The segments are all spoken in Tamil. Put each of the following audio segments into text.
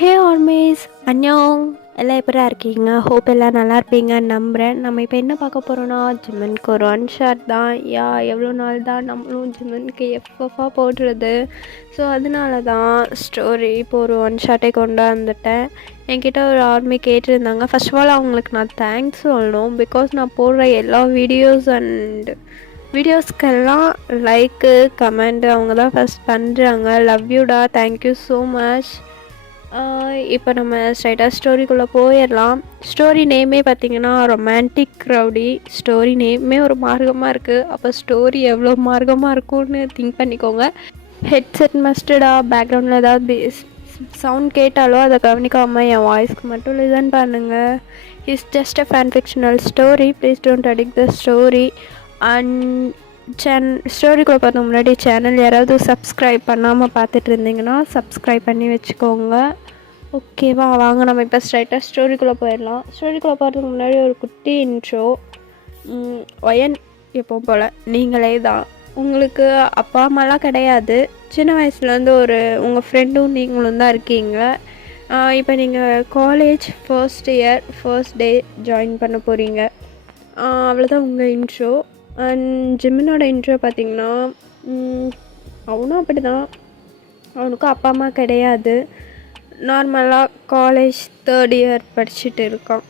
ஹே ஆல்மேஸ் அன்யோங் எல்லாம் எப்படா இருக்கீங்க? ஹோப் எல்லாம் நல்லா இருப்பீங்கன்னு நம்புகிறேன். நம்ம இப்போ என்ன பார்க்க போகிறோன்னா ஜிம்மனுக்கு ஒரு ஒன் ஷாட் தான். எவ்வளோ நாள் தான் நம்மளும் ஜிம்மனுக்கு எஃப்எஃபாக போடுறது. ஸோ அதனால தான் ஸ்டோரி இப்போ ஒரு ஒன் ஷாட்டே கொண்டு வந்துட்டேன். என்கிட்ட ஒரு ஆர்மி கேட்டிருந்தாங்க. ஃபர்ஸ்ட் ஆஃப் ஆல் அவங்களுக்கு நான் தேங்க்ஸ் சொல்லணும். பிகாஸ் நான் போடுற எல்லா வீடியோஸ்க்கெல்லாம் லைக்கு கமெண்ட் அவங்க தான் ஃபஸ்ட் பண்ணுறாங்க. லவ் யூடா, தேங்க்யூ ஸோ மச். இப்போ நம்ம ஸ்ட்ரைட்டாக ஸ்டோரிக்குள்ளே போயிடலாம். ஸ்டோரி நேமே பார்த்திங்கன்னா ரொமான்டிக் ரவுடி. ஸ்டோரி நேமே ஒரு மார்க்கமாக இருக்குது. அப்போ ஸ்டோரி எவ்வளோ மார்க்கமாக இருக்கும்னு திங்க் பண்ணிக்கோங்க. ஹெட்செட் மஸ்டடா, பேக்ரவுண்டில் ஏதாவது சவுண்ட் கேட்டாலோ அதை கவனிக்காமல் என் வாய்ஸ்க்கு மட்டும் லிசன் பண்ணுங்கள். It's just a fan fictional story. Please don't addict the story. And ஸ்டோரிக்குள்ளே பார்த்து முன்னாடி சேனல் யாராவது சப்ஸ்கிரைப் பண்ணாமல் பார்த்துட்டு இருந்தீங்கன்னா சப்ஸ்கிரைப் பண்ணி வச்சுக்கோங்க. ஓகேவா? வாங்க நம்ம இப்போ ஸ்ட்ரைட்டாக ஸ்டோரிக்குள்ளே போயிடலாம். ஸ்டோரிக்குள்ளே போகிறதுக்கு முன்னாடி ஒரு குட்டி இன்ட்ரோ. ஒயன் எப்போ போல் நீங்களே தான். உங்களுக்கு அப்பா அம்மாலாம் கிடையாது. சின்ன வயசுலேருந்து உங்கள் ஃப்ரெண்டும் நீங்களும் தான் இருக்கீங்க. இப்போ நீங்கள் college first year first day join பண்ண போகிறீங்க. அவ்வளோதான் உங்கள் இன்ட்ரோ. அண்ட் ஜிம்மனோட இன்ட்ரோ பார்த்திங்கன்னா அவனும் அப்படி தான். அவனுக்கும் அப்பா அம்மா கிடையாது. நார்மலாக காலேஜ் தேர்ட் இயர் படிச்சுட்டு இருக்கான்.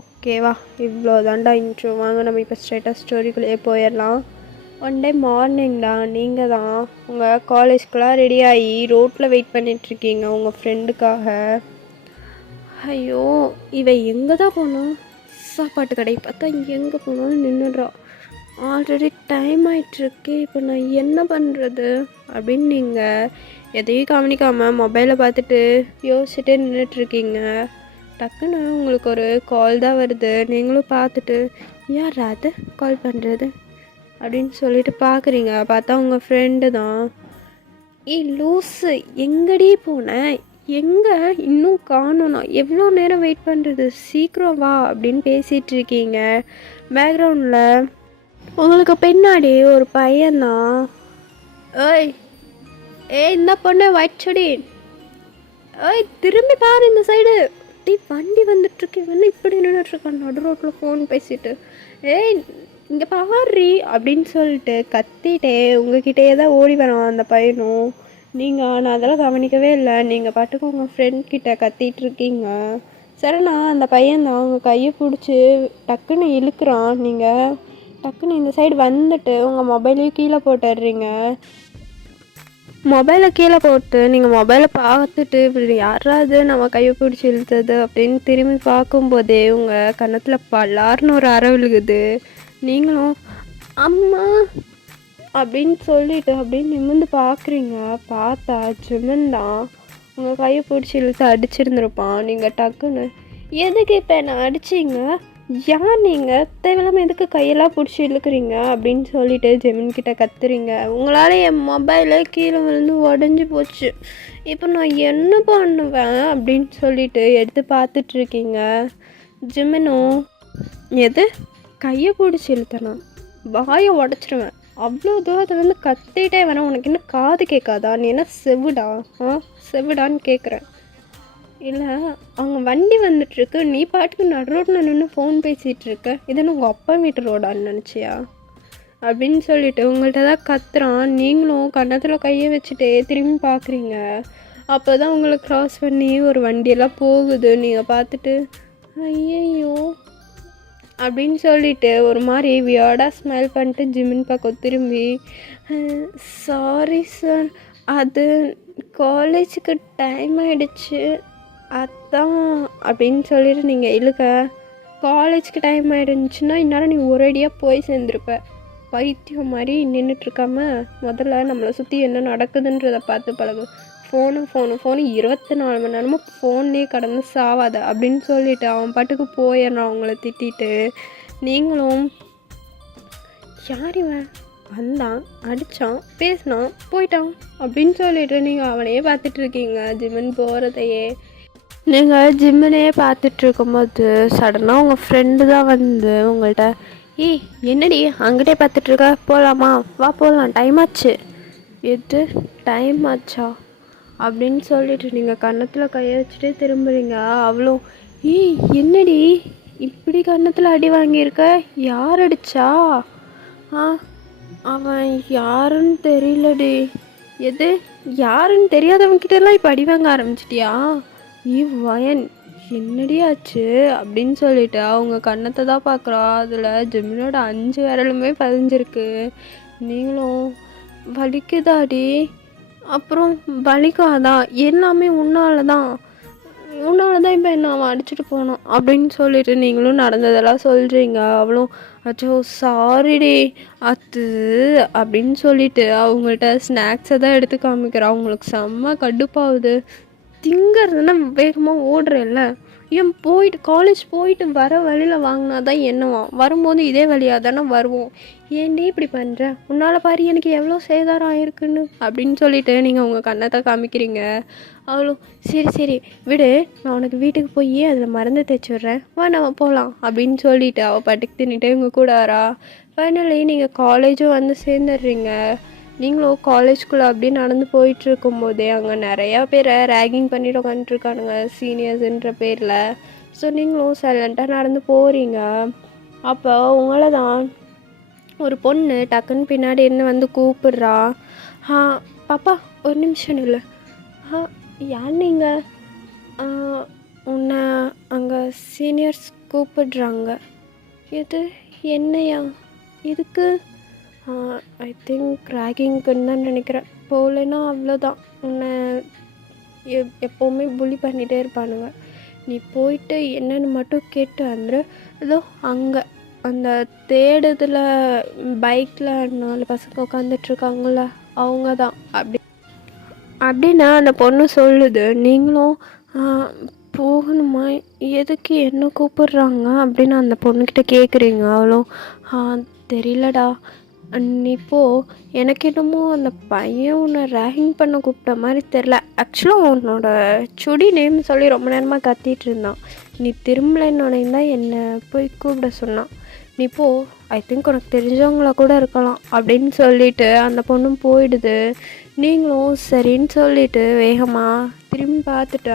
ஓகேவா? இவ்வளோ தான்டா இன்ட்ரோ. வாங்க நம்ம இப்போ ஸ்ட்ரைட்டாக ஸ்டோரிக்குள்ளேயே போயிடலாம். ஒன் டே மார்னிங் தான் நீங்கள் தான் உங்கள் காலேஜ்க்குலாம் ரெடி ஆகி ரோட்டில் வெயிட் பண்ணிகிட்ருக்கீங்க உங்கள் ஃப்ரெண்டுக்காக. ஐயோ, இவன் எங்கே தான் போனோம்? சாப்பாட்டு கடை பார்த்தா எங்கே போனாலும் நின்றுடுறான். ஆல்ரெடி டைம் ஆகிட்டுருக்கு. இப்போ நான் என்ன பண்ணுறது அப்படின்னு நீங்கள் எதையும் கவனிக்காமல் மொபைலை பார்த்துட்டு யோசிச்சுட்டே நின்றுட்டுருக்கீங்க. டக்குன்னு உங்களுக்கு ஒரு கால் தான் வருது. நீங்களும் பார்த்துட்டு யார் அது கால் பண்ணுறது அப்படின்னு சொல்லிட்டு பார்க்குறீங்க. பார்த்தா உங்கள் ஃப்ரெண்டு தான். லூஸு, எங்கடி போனேன்? எங்கே இன்னும் காணோம்? நான் எவ்வளோ நேரம் வெயிட் பண்ணுறது? சீக்கிரம் வா அப்படின்னு பேசிகிட்டு இருக்கீங்க. பேக்ரவுண்டில் உங்களுக்கு பின்னாடி ஒரு பையன்தான். இந்த பொண்ணு ஒயிட் செடி, திரும்பி பாரு இந்த சைடு. வண்டி வந்துட்டுருக்கு. வந்து இப்படி நின்றுட்டுருக்கான் நடு ரோட்டில் ஃபோன் பேசிட்டு. இங்கே பாரு அப்படின்னு சொல்லிட்டு கத்திட்டே உங்ககிட்டே தான் ஓடி வரான் அந்த பையனும். நான் அதெல்லாம் கவனிக்கவே இல்லை. நீங்கள் பாட்டுக்கு உங்கள் ஃப்ரெண்ட் கிட்ட கத்திகிட்ருக்கீங்க. சரிண்ணா, அந்த பையன் தான் உங்கள் கையை பிடிச்சி டக்குன்னு இழுக்கிறான். நீங்கள் டக்குன்னு இந்த சைடு வந்துட்டு உங்கள் மொபைலையும் கீழே போட்டுடுறீங்க. மொபைலை கீழே போட்டு நீங்கள் மொபைலை பார்த்துட்டு இப்படி யாராவது நம்ம கையை பிடிச்சி இழுத்தது அப்படின்னு திரும்பி பார்க்கும்போதே உங்கள் கன்னத்தில் பல்லார்னு ஒரு அறை விழுகுது. நீங்களும் அம்மா அப்படின்னு சொல்லிட்டு அப்படின்னு நிமிர்ந்து பார்க்குறீங்க. பார்த்தா ஜிம்மன் தான் உங்கள் கையை பிடிச்சி இழுத்து அடிச்சிருந்துருப்பான். நீங்கள் டக்குன்னு எதுக்கு இப்போ என்ன அடிச்சிங்க? யார் நீங்கள்? தேவையில்லாமல் எதுக்கு கையெல்லாம் பிடிச்சி இழுக்கிறீங்க அப்படின்னு சொல்லிட்டு ஜெமின்கிட்ட கத்துறீங்க. உங்களால் என் மொபைலே கீழே விழுந்து உடஞ்சி போச்சு. இப்போ நான் என்ன பண்ணுவேன் அப்படின்னு சொல்லிட்டு எடுத்து பார்த்துட்ருக்கீங்க. ஜிமினும் எது கையை பிடிச்சி இழுத்தனா? வாயை உடச்சிருவேன். அவ்வளோ தூரத்தை வந்து கத்திட்டே வரேன். உனக்கு என்ன காது கேட்காதா? நீ என்ன செவிடா? செவிடான்னு கேட்குறேன். இல்லை, அவங்க வண்டி வந்துட்டுருக்கு. நீ பாட்டுக்கு நடு ரோட்டில் நின்று ஃபோன் பேசிகிட்ருக்க. இதென்னு உங்கள் அப்பா வீட்டு ரோடான்னு நினச்சியா அப்படின்னு சொல்லிட்டு உங்கள்கிட்ட தான் கத்துறான். நீங்களும் கன்னத்தில் கையை வச்சுட்டே திரும்பி பார்க்குறீங்க. அப்போ தான் உங்களை க்ராஸ் பண்ணி ஒரு வண்டியெல்லாம் போகுது. நீங்கள் பார்த்துட்டு ஐயையோ அப்படின்னு சொல்லிட்டு ஒரு மாதிரி வியர்டாக ஸ்மைல் பண்ணிட்டு ஜிம்மின் பக்கம் திரும்பி சாரி சார், அது காலேஜுக்கு டைம் ஆகிடுச்சு அதான் அப்படின்னு சொல்லிட்டு நீங்கள் இழுக்க. காலேஜுக்கு டைம் ஆகிடுச்சுன்னா இந்நேரம் நீ ஒரேடியாக போய் சேர்ந்துருப்ப. பைத்தியம் மாதிரி நின்றுட்டுருக்காம முதல்ல நம்மளை சுற்றி என்ன நடக்குதுன்றதை பார்த்து பழகு. ஃபோனு 24 மணி நேரமும் ஃபோன்லேயே கடந்து சாவாத அப்படின்னு சொல்லிவிட்டு அவன் பாட்டுக்கு போயிடறான் அவங்கள திட்டிட்டு. நீங்களும் யார் இவன்? வந்தான், அடித்தான், பேசினான், போயிட்டான் அப்படின்னு சொல்லிட்டு நீங்கள் அவனையே பார்த்துட்ருக்கீங்க. ஜிம்மன் போகிறதையே நீங்கள் ஜிம்மனையே பார்த்துட்ருக்கும்போது சடனாக உங்கள் ஃப்ரெண்டு தான் வந்து உங்கள்கிட்ட என்னடி அங்கிட்டே பார்த்துட்ருக்க, போகலாமா? வா போகலாம், டைம் ஆச்சு. எது டைம் ஆச்சா? அப்படின்னு சொல்லிட்டு நீங்கள் கன்னத்தில் கையை வச்சுட்டே திரும்புறீங்க. அவளும் ஏய் என்னடி இப்படி கன்னத்தில் அடி வாங்கியிருக்க, யார் அடிச்சா? ஆ அவன் யாருன்னு தெரியலடி. எது யாருன்னு தெரியாதவங்கிட்டலாம் இப்போ அடி வாங்க ஆரம்பிச்சிட்டியா? வயன் என்னடி ஆச்சு அப்படின்னு சொல்லிட்டு அவங்க கன்னத்தை தான் பார்க்குறா. அதில் ஜெமினோட 5 விரலுமே பதிஞ்சிருக்கு. நீங்களும் வலிக்குதாடி? அப்புறம் வலிக்காதா? எல்லாமே உன்னால தான் இப்போ என்ன அவன் அடிச்சுட்டு போனான் அப்படின்னு சொல்லிட்டு நீங்களும் நடந்ததெல்லாம் சொல்கிறீங்க. அவளும் அச்சோ சாரிடி அது அப்படின்னு சொல்லிட்டு அவங்கள்ட்ட ஸ்நாக்ஸை தான் எடுத்து காமிக்கிறா. அவங்களுக்கு செம்ம கடுப்பாகுது. திங்கிறதுனா வேகமாக ஓடுறேல்ல, ஏன் போயிட்டு காலேஜ் போயிட்டு வர வழியில் வாங்கினா தான் என்னவா, வரும்போது இதே வழியாக தானே வருவோம், ஏன்டி இப்படி பண்ணுற, உன்னால் பாரு எனக்கு எவ்வளோ சேதாரம் ஆயிருக்குன்னு அப்படின்னு சொல்லிட்டு நீங்கள் உங்கள் கண்ணத்தை காமிக்கிறீங்க. அவளும் சரி சரி விடு, நான் உனக்கு வீட்டுக்கு போய் அதில் மருந்து தைச்சி விட்றேன், வா நம்ம போகலாம் அப்படின்னு சொல்லிட்டு அவள் பாட்டுக்கு தின்னுட்டே உங்கள் கூட வரா. ஃபைனலி நீங்கள் காலேஜும் வந்து சேர்ந்துடுறீங்க. நீங்களும் காலேஜ்குள்ளே அப்படியே நடந்து போயிட்டுருக்கும் போதே அங்கே நிறையா பேரை ரேகிங் பண்ணிட்டு உட்காந்துட்ருக்கானுங்க சீனியர்ஸுன்ற பேரில். ஸோ நீங்களும் சைலண்ட்டாக நடந்து போகிறீங்க. அப்போ உங்களை தான் ஒரு பொண்ணு டக்குன்னு பின்னாடி என்ன வந்து கூப்பிடுறா. பாப்பா ஒரு நிமிஷம் இல்லை. யார் நீங்கள்? உன்னை அங்கே சீனியர்ஸ் கூப்பிடுறாங்க. எது என்னையா? எதுக்கு? ஐ திங்க் ரேகிங்க்குன்னு தான் நினைக்கிறேன். போகலன்னா அவ்வளோதான், உன்னை எப்போவுமே புலி பண்ணிகிட்டே இருப்பானுங்க. நீ போயிட்டு என்னென்னு மட்டும் கேட்டு வந்துரு. ஏதோ அங்கே அந்த தேடுதில் பைக்கில் 4 பசங்க உட்காந்துட்ருக்காங்கள அவங்க தான் அப்படின்னு அந்த பொண்ணு சொல்லுது. நீங்களும் போகணுமா, எதுக்கு என்ன கூப்பிடுறாங்க அப்படின்னு அந்த பொண்ணுக்கிட்ட கேட்குறீங்க. அவளும் தெரியலடா, இப்போ எனக்கு என்னமோ அந்த பையன் உன்னை ரேகிங் பண்ண கூப்பிட்ட மாதிரி தெரில. ஆக்சுவலாக உன்னோட சுடி நேம் சொல்லி ரொம்ப நேரமாக கத்திட்டு இருந்தான். நீ திரும்பலைன்னு தான் என்னை போய் கூப்பிட சொன்னான். நீ போ, ஐ திங்க் உனக்கு தெரிஞ்சவங்கள கூட இருக்கலாம் அப்படின்னு சொல்லிட்டு அந்த பொண்ணும் போயிடுது. நீங்களும் சரின்னு சொல்லிட்டு வேகமாக திரும்பி பார்த்துட்டு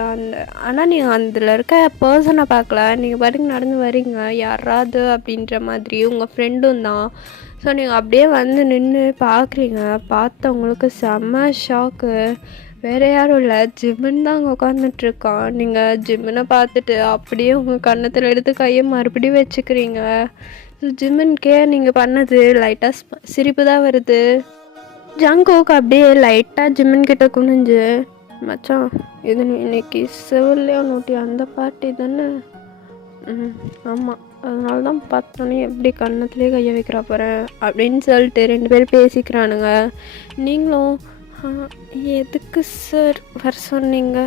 ஆனால் நீங்கள் அதில் இருக்க பர்சனை பார்க்கல, நீங்கள் பாட்டுக்கு நடந்து வரீங்க. யாராவது அப்படின்ற மாதிரி உங்கள் ஃப்ரெண்டும் தான். ஸோ நீங்கள் அப்படியே வந்து நின்று பார்க்குறீங்க. பார்த்தவங்களுக்கு செம்ம ஷாக்கு. வேறு யாரும் இல்லை, ஜிம்முன்னு தான் அங்கே உட்காந்துட்ருக்கான். நீங்கள் ஜிம்முனை பார்த்துட்டு அப்படியே உங்கள் கன்னத்தில் எடுத்து கையை மறுபடியும் வச்சுக்கிறீங்க. ஸோ ஜிம்முன்கே நீங்கள் பண்ணது லைட்டாக சிரிப்பு தான் வருது. ஜங்கோக்கு அப்படியே லைட்டாக ஜிம்முன்கிட்ட குனிஞ்சு, மச்சான் இது இன்னைக்கு சிவல்லையோ நோட்டி அந்த பாட்டி தானே? ஆமாம், அதனால தான் பார்த்தோன்னே எப்படி கன்னத்துலேயே கையை வைக்கிறா போகிறேன் அப்படின்னு சொல்லிட்டு 2 பேர் பேசிக்கிறானுங்க. நீங்களும் எதுக்கு சார் வர சொன்னீங்க?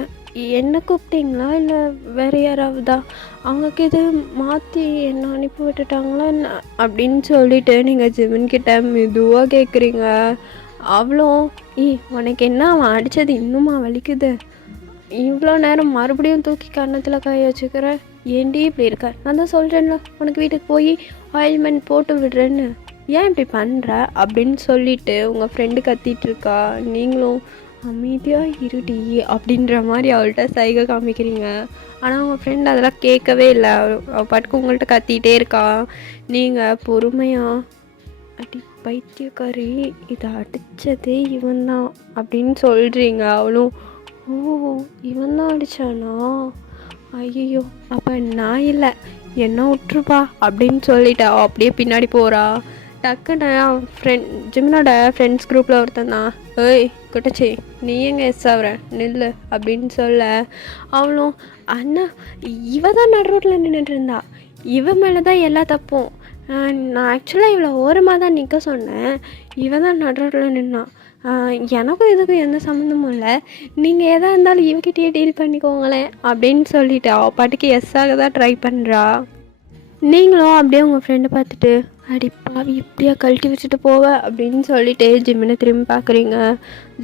என்ன கூப்பிட்டீங்களா இல்லை வேறு யாராவதா? அவங்களுக்கு எது மாற்றி என்ன அனுப்பி விட்டுட்டாங்களா என்ன அப்படின்னு சொல்லிட்டு நீங்கள் ஜிமின்கிட்ட மெதுவாக கேட்குறீங்க. அவளும் உனக்கு என்ன, அவன் அடித்தது இன்னுமா வலிக்குது? இவ்வளோ நேரம் மறுபடியும் தூக்கி கன்னத்தில் கை வச்சுக்கிற, ஏன்டி இப்படி இருக்க? நான் தான் சொல்கிறேன்ல உனக்கு வீட்டுக்கு போய் ஆயில்மெண்ட் போட்டு விடுறேன்னு, ஏன் இப்படி பண்ணுற அப்படின்னு சொல்லிட்டு உங்கள் ஃப்ரெண்டு கத்திகிட்ருக்கா. நீங்களும் அமைதியாக இருடி அப்படின்ற மாதிரி அவள்கிட்ட சைகை காமிக்கிறீங்க. ஆனால் உங்கள் ஃப்ரெண்ட் அதெல்லாம் கேட்கவே இல்லை. அவள் பாட்டுக்கு உங்கள்கிட்ட கத்திகிட்டே இருக்கா. நீங்கள் பொறுமையாக அடி பைத்தியக்காரி, இதை அடித்ததே இவன் தான் அப்படின்னு சொல்கிறீங்க. அவளும் இவன் தான் அடித்தானா? ஐயோ அப்போ நான் இல்லை, என்ன விட்டுருப்பா அப்படின்னு சொல்லிட்டா. அப்படியே பின்னாடி போகிறா. டக்குன்னு ஜிம்னோட ஃப்ரெண்ட்ஸ் குரூப்பில் ஒருத்தன் தான், ஏய் குட்டச்சி நீ எங்கே எஸ் ஆகுற நில்லு அப்படின்னு சொல்ல. அவளும் அண்ணா இவ தான் நடு ரோட்டில் நின்றுட்டு இருந்தா, இவ மேலே தான் எல்லா தப்பும். நான் ஆக்சுவலாக இவ்வளோ ஓரமாக தான் நிற்க சொன்னேன், இவ தான் நடு ரோட்டில் நின்னான். எனக்கும் இதுக்கும் எந்த சம்மந்தமும் இல்லை, நீங்கள் எதாக இருந்தாலும் இவகிட்டயே டீல் பண்ணிக்கோங்களேன் அப்படின்னு சொல்லிட்டு அவள் பாட்டுக்கு எஸ்ஸாக தான் ட்ரை பண்ணுறா. நீங்களும் அப்படியே உங்கள் ஃப்ரெண்டை பார்த்துட்டு அடி பாவி இப்படியா கழட்டி வச்சுட்டு போவ அப்படின்னு சொல்லிட்டு ஜிம்மினை திரும்பி பார்க்குறீங்க.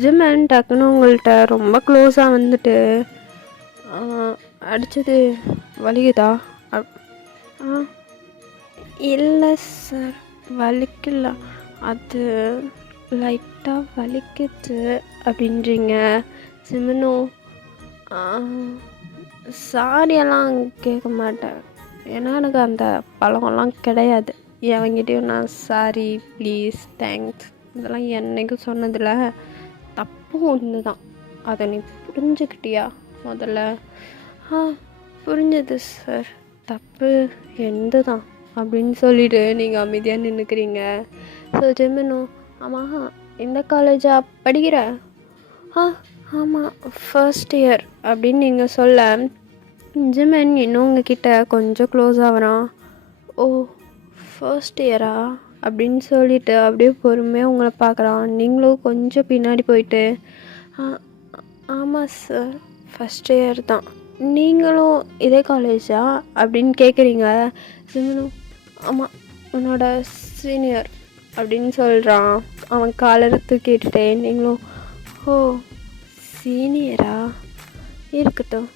ஜிம்மன் டக்குன்னு உங்கள்கிட்ட ரொம்ப க்ளோஸாக வந்துட்டு, அடித்தது வலிக்குதா? இல்லை சார் வலிக்கல, அது லைட்டாக வலிக்குது அப்படின்றீங்க. ஜிமினோ சாரியெல்லாம் கேட்க மாட்டேன். ஏன்னா எனக்கு அந்த பழக்கம்லாம் கிடையாது. எவங்கிட்டயும் நான் சாரி, ப்ளீஸ், தேங்க்ஸ் இதெல்லாம் என்றைக்கும் சொன்னதில்ல. தப்பு ஒன்று தான், அதை நீ புரிஞ்சுக்கிட்டியா முதல்ல? புரிஞ்சது சார், தப்பு எந்த தான் அப்படின்னு சொல்லிட்டு நீங்கள் அமைதியாக நின்றுக்கிறீங்க. ஸோ ஜெமினோ, ஆமாம் இந்த காலேஜா படிக்கிற? ஆமாம் ஃபர்ஸ்ட் இயர் அப்படின்னு நீங்கள் சொல்ல ஜிமன் இன்னும் உங்ககிட்ட கொஞ்சம் க்ளோஸ் ஆகிறான். ஓ ஃபர்ஸ்ட் இயரா அப்படின்னு சொல்லிட்டு அப்படியே பொறுமையாக உங்களை பார்க்குறான். நீங்களும் கொஞ்சம் பின்னாடி போயிட்டு ஆமாம் சார் ஃபஸ்ட் இயர் தான். நீங்களும் இதே காலேஜா அப்படின்னு கேட்குறீங்க. ஜிமனும் ஆமாம் உன்னோட சீனியர் அப்படின்னு சொல்கிறான். அவன் காலரை தூக்கிட்டு நீங்களும் ஓ சீனியரா, இருக்கட்டும்.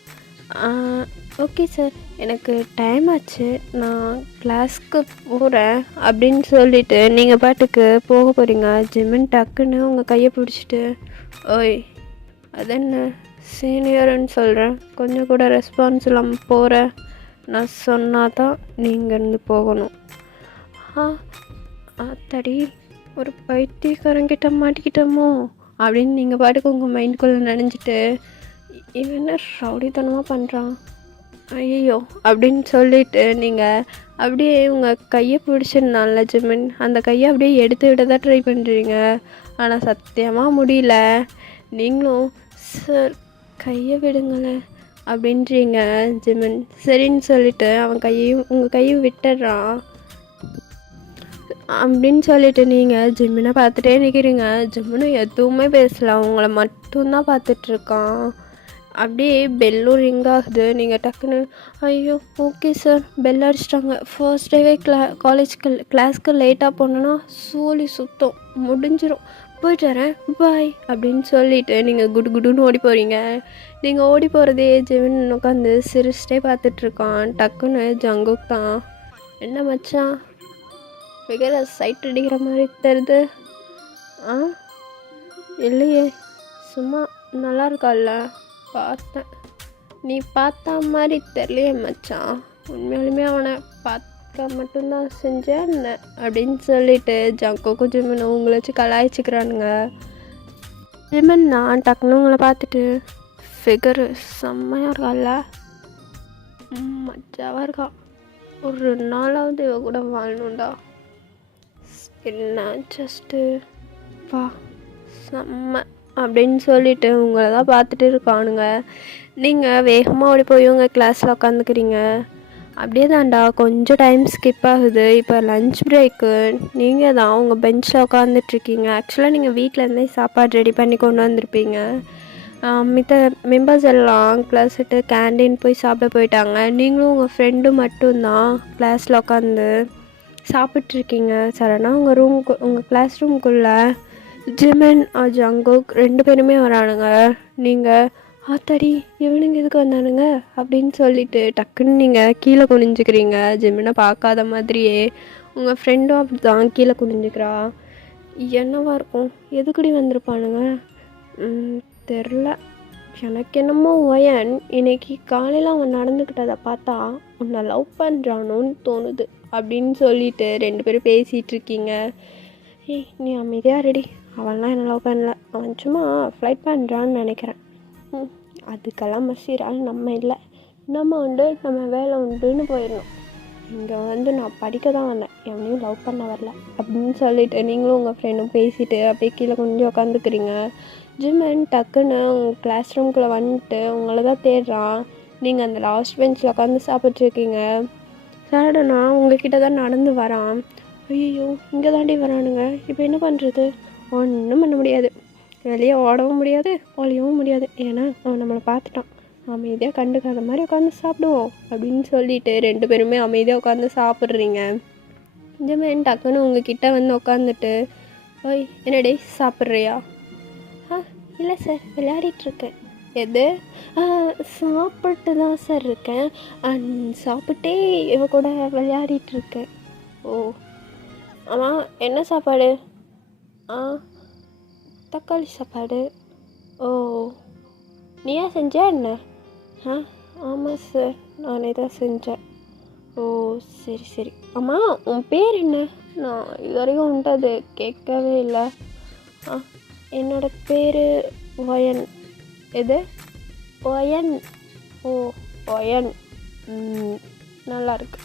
ஓகே சார், எனக்கு டைம் ஆச்சு, நான் கிளாஸ்க்கு போகிறேன் அப்படின்னு சொல்லிவிட்டு நீங்கள் பாட்டுக்கு போக போகிறீங்க. ஜிமின் டக்குன்னு உங்கள் கையை பிடிச்சிட்டு ஓய் அதென்ன சீனியர்னு சொல்கிறேன், கொஞ்சம் கூட ரெஸ்பான்ஸ் இல்லாமல் போகிற, நான் சொன்னால் தான் நீங்கள் இருந்து போகணும். அத்தடி ஒரு பைத்தியக்காரங்கிட்ட மாட்டிக்கிட்டோமோ அப்படின்னு நீங்கள் பாட்டுக்கு உங்கள் மைண்டுக்குள்ளே நினைஞ்சிட்டு இவன் என்ன ரவுடித்தனமாக பண்ணுறான் ஐயோ அப்படின்னு சொல்லிட்டு நீங்கள் அப்படியே உங்கள் கையை பிடிச்சிருந்தான்ல ஜிமின், அந்த கையை அப்படியே எடுத்து விட தான் ட்ரை பண்ணுறீங்க. ஆனால் சத்தியமாக முடியல. நீங்களும் சார் கையை விடுங்களேன் அப்படின்றீங்க. ஜிமின் சரின்னு சொல்லிட்டு அவன் கையையும் உங்கள் கையும் விட்டுடுறான். அப்படின்னு சொல்லிட்டு நீங்கள் ஜிம்மினை பார்த்துட்டே நிற்கிறீங்க. ஜிம்மினும் எதுவுமே பேசலை, உங்களை மட்டும்தான் பார்த்துட்ருக்கான். அப்படியே பெல்லும் ரிங் ஆகுது. நீங்கள் டக்குன்னு ஐயோ ஓகே சார் பெல் அடிச்சிட்டாங்க, ஃபர்ஸ்ட் டேவே கிளாஸ்க்கு லேட்டாக போனோன்னா சோலி சுத்தம் முடிஞ்சிடும், போயிட்டு வரேன் பாய் அப்படின்னு சொல்லிவிட்டு நீங்கள் குடுன்னு ஓடி போகிறீங்க. நீங்கள் ஓடி போகிறதே ஜிமின் உட்காந்து சிரிச்சிட்டே பார்த்துட்ருக்கான். டக்குன்னு ஜங்குக் தான் என்ன மச்சான் ஃபிகரை சைட் அடிக்கிற மாதிரி தெரியுது? இல்லையே, சும்மா நல்லா இருக்கால்ல, பார்த்தேன். நீ பார்த்தா மாதிரி தெரியலையே மச்சான், உண்மையாலுமே அவனை பார்க்க மட்டும்தான் செஞ்சேன் என்ன அப்படின்னு சொல்லிட்டு ஜங்கோக்கும் ஜிமினும் உங்களை வச்சு கலாய்ச்சிக்கிறானுங்க. ஜிமின் நான் டக்குன்னு உங்களை பார்த்துட்டு ஃபிகரு செம்மையாக இருக்கால்ல, மச்சாவாக இருக்கா, ஒரு நாளாவது இவ கூட வாழணுண்டா, என்ன ஜஸ்ட்டு வா செம்ம அப்படின்னு சொல்லிட்டு உங்களை தான் பார்த்துட்டு இருக்கானுங்க. நீங்கள் வேகமாக ஓடி போய் உங்கள் கிளாஸில் உட்காந்துக்கிறீங்க. அப்படியே தான்டா கொஞ்சம் டைம் ஸ்கிப் ஆகுது. இப்போ லன்ச் பிரேக்கு, நீங்கள் தான் உங்கள் பெஞ்சில் உட்காந்துட்ருக்கீங்க. ஆக்சுவலாக நீங்கள் வீட்டிலேருந்தே சாப்பாடு ரெடி பண்ணி கொண்டு வந்திருப்பீங்க. மித்த மெம்பர்ஸ் எல்லாம் கிளாஸ் விட்டு கேண்டீன் போய் சாப்பிட போயிட்டாங்க. நீங்களும் உங்கள் ஃப்ரெண்டும் மட்டும்தான் கிளாஸில் உட்காந்து சாப்பிட்ருக்கீங்க. சடனாக உங்கள் கிளாஸ் ரூம்குள்ளே ஜிமின் ஜங்குக் 2 பேருமே வரானுங்க. நீங்கள் ஆத்தாடி இவனுங்க எதுக்கு வந்தானுங்க அப்படின்னு சொல்லிட்டு டக்குன்னு நீங்கள் கீழே குனிஞ்சுக்கிறீங்க. ஜிமினை பார்க்காத மாதிரியே உங்கள் ஃப்ரெண்டும் அப்படி தான் கீழே குனிஞ்சுக்கிறா. என்னவா இருக்கும், எதுக்குடி வந்திருப்பானுங்க தெரில, எனக்கு என்னமோ ஒயன் இன்னைக்கு காலையில் அவன் நடந்துக்கிட்டதை பார்த்தா உன்னை லவ் பண்ணுறானோன்னு தோணுது அப்படின்னு சொல்லிட்டு 2 பேரும் பேசிகிட்டு இருக்கீங்க. ஏய் நீ அமைதியாக ரெடி, அவன்லாம் என்ன லவ் பண்ணல, அவன் சும்மா ஃப்ளைட் பண்ணுறான்னு நினைக்கிறேன். அதுக்கெல்லாம் மசிறால் நம்ம இல்லை, நம்ம உண்டு நம்ம வேலை உண்டுன்னு போயிடணும். இங்கே வந்து நான் படிக்க தான் வந்தேன், எவனையும் லவ் பண்ண வரல அப்படின்னு சொல்லிட்டு நீங்களும் உங்கள் ஃப்ரெண்டும் பேசிவிட்டு அப்படியே கீழே கொஞ்சம் உட்காந்துக்கிறீங்க. ஜிமின் டக்குன்னு உங்கள் கிளாஸ் ரூம்குள்ளே வந்துட்டு உங்களை தான் தேடுறான். நீங்கள் அந்த லாஸ்ட் பெஞ்சில் உட்காந்து சாப்பிட்ருக்கீங்க. சடனா உங்ககிட்ட தான் நடந்து வரான். ஐயோ இங்கே தாண்டி வரானுங்க, இப்போ என்ன பண்ணுறது, ஒன்றும் பண்ண முடியாது, வெளியே ஓடவும் முடியாது ஒழியவும் முடியாது, ஏன்னா அவன் நம்மளை பார்த்துட்டான், அமைதியாக கண்டுக்காத மாதிரி உட்காந்து சாப்பிடுவோம் அப்படின்னு சொல்லிட்டு 2 பேருமே அமைதியாக உட்காந்து சாப்பிட்றீங்க. ஜிமின் டக்குன்னு உங்ககிட்ட வந்து உட்காந்துட்டு ஓய் என்னடே சாப்பிட்றியா? இல்லை சார் விளையாடிட்டுருக்கேன். எது? சாப்பிட்டு தான் சார் இருக்கேன், சாப்பிட்டே இவ கூட விளையாடிட்டுருக்கேன். ஓ ஆமாம் என்ன சாப்பாடு? தக்காளி சாப்பாடு. ஓ நீயா செஞ்ச என்ன? ஆ ஆமாம் சார், நானே தான் செஞ்சேன். ஓ சரி சரி. ஆமாம், உன் பேர் என்ன? நான் இது வரைக்கும் வந்துட்டு அது கேட்கவே இல்லை. ஆ என்னோட பேர் ஒயன். எது ஒயன்? ஓ ஒயன். நல்லாயிருக்கு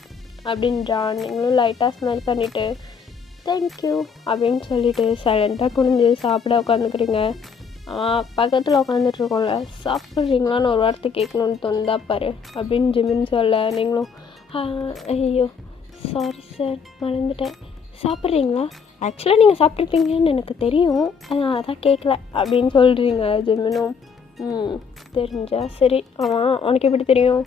அப்படின்றான். நீங்களும் லைட்டாக ஸ்மெல் பண்ணிவிட்டு தேங்க்யூ அப்படின்னு சொல்லிவிட்டு சைலண்ட்டாக குனிஞ்சு சாப்பிட உட்காந்துக்கிறீங்க. பக்கத்தில் உட்காந்துட்ருக்கோம்ல, சாப்பிட்றீங்களான்னு ஒரு வார்த்தை கேட்கணுன்னு தோணுதா பாரு அப்படின்னு ஜிமின்னு சொல்ல, நீங்களும் ஐயோ சாரி சார் மறந்துட்டேன், சாப்பிட்றீங்களா? ஆக்சுவலாக நீங்கள் சாப்பிட்ருப்பீங்கன்னு எனக்கு தெரியும், அதான் கேட்கல அப்படின்னு சொல்கிறீங்க. ஜிமினும் தெரிஞ்சா சரி. ஆமாம், உனக்கு எப்படி தெரியும்?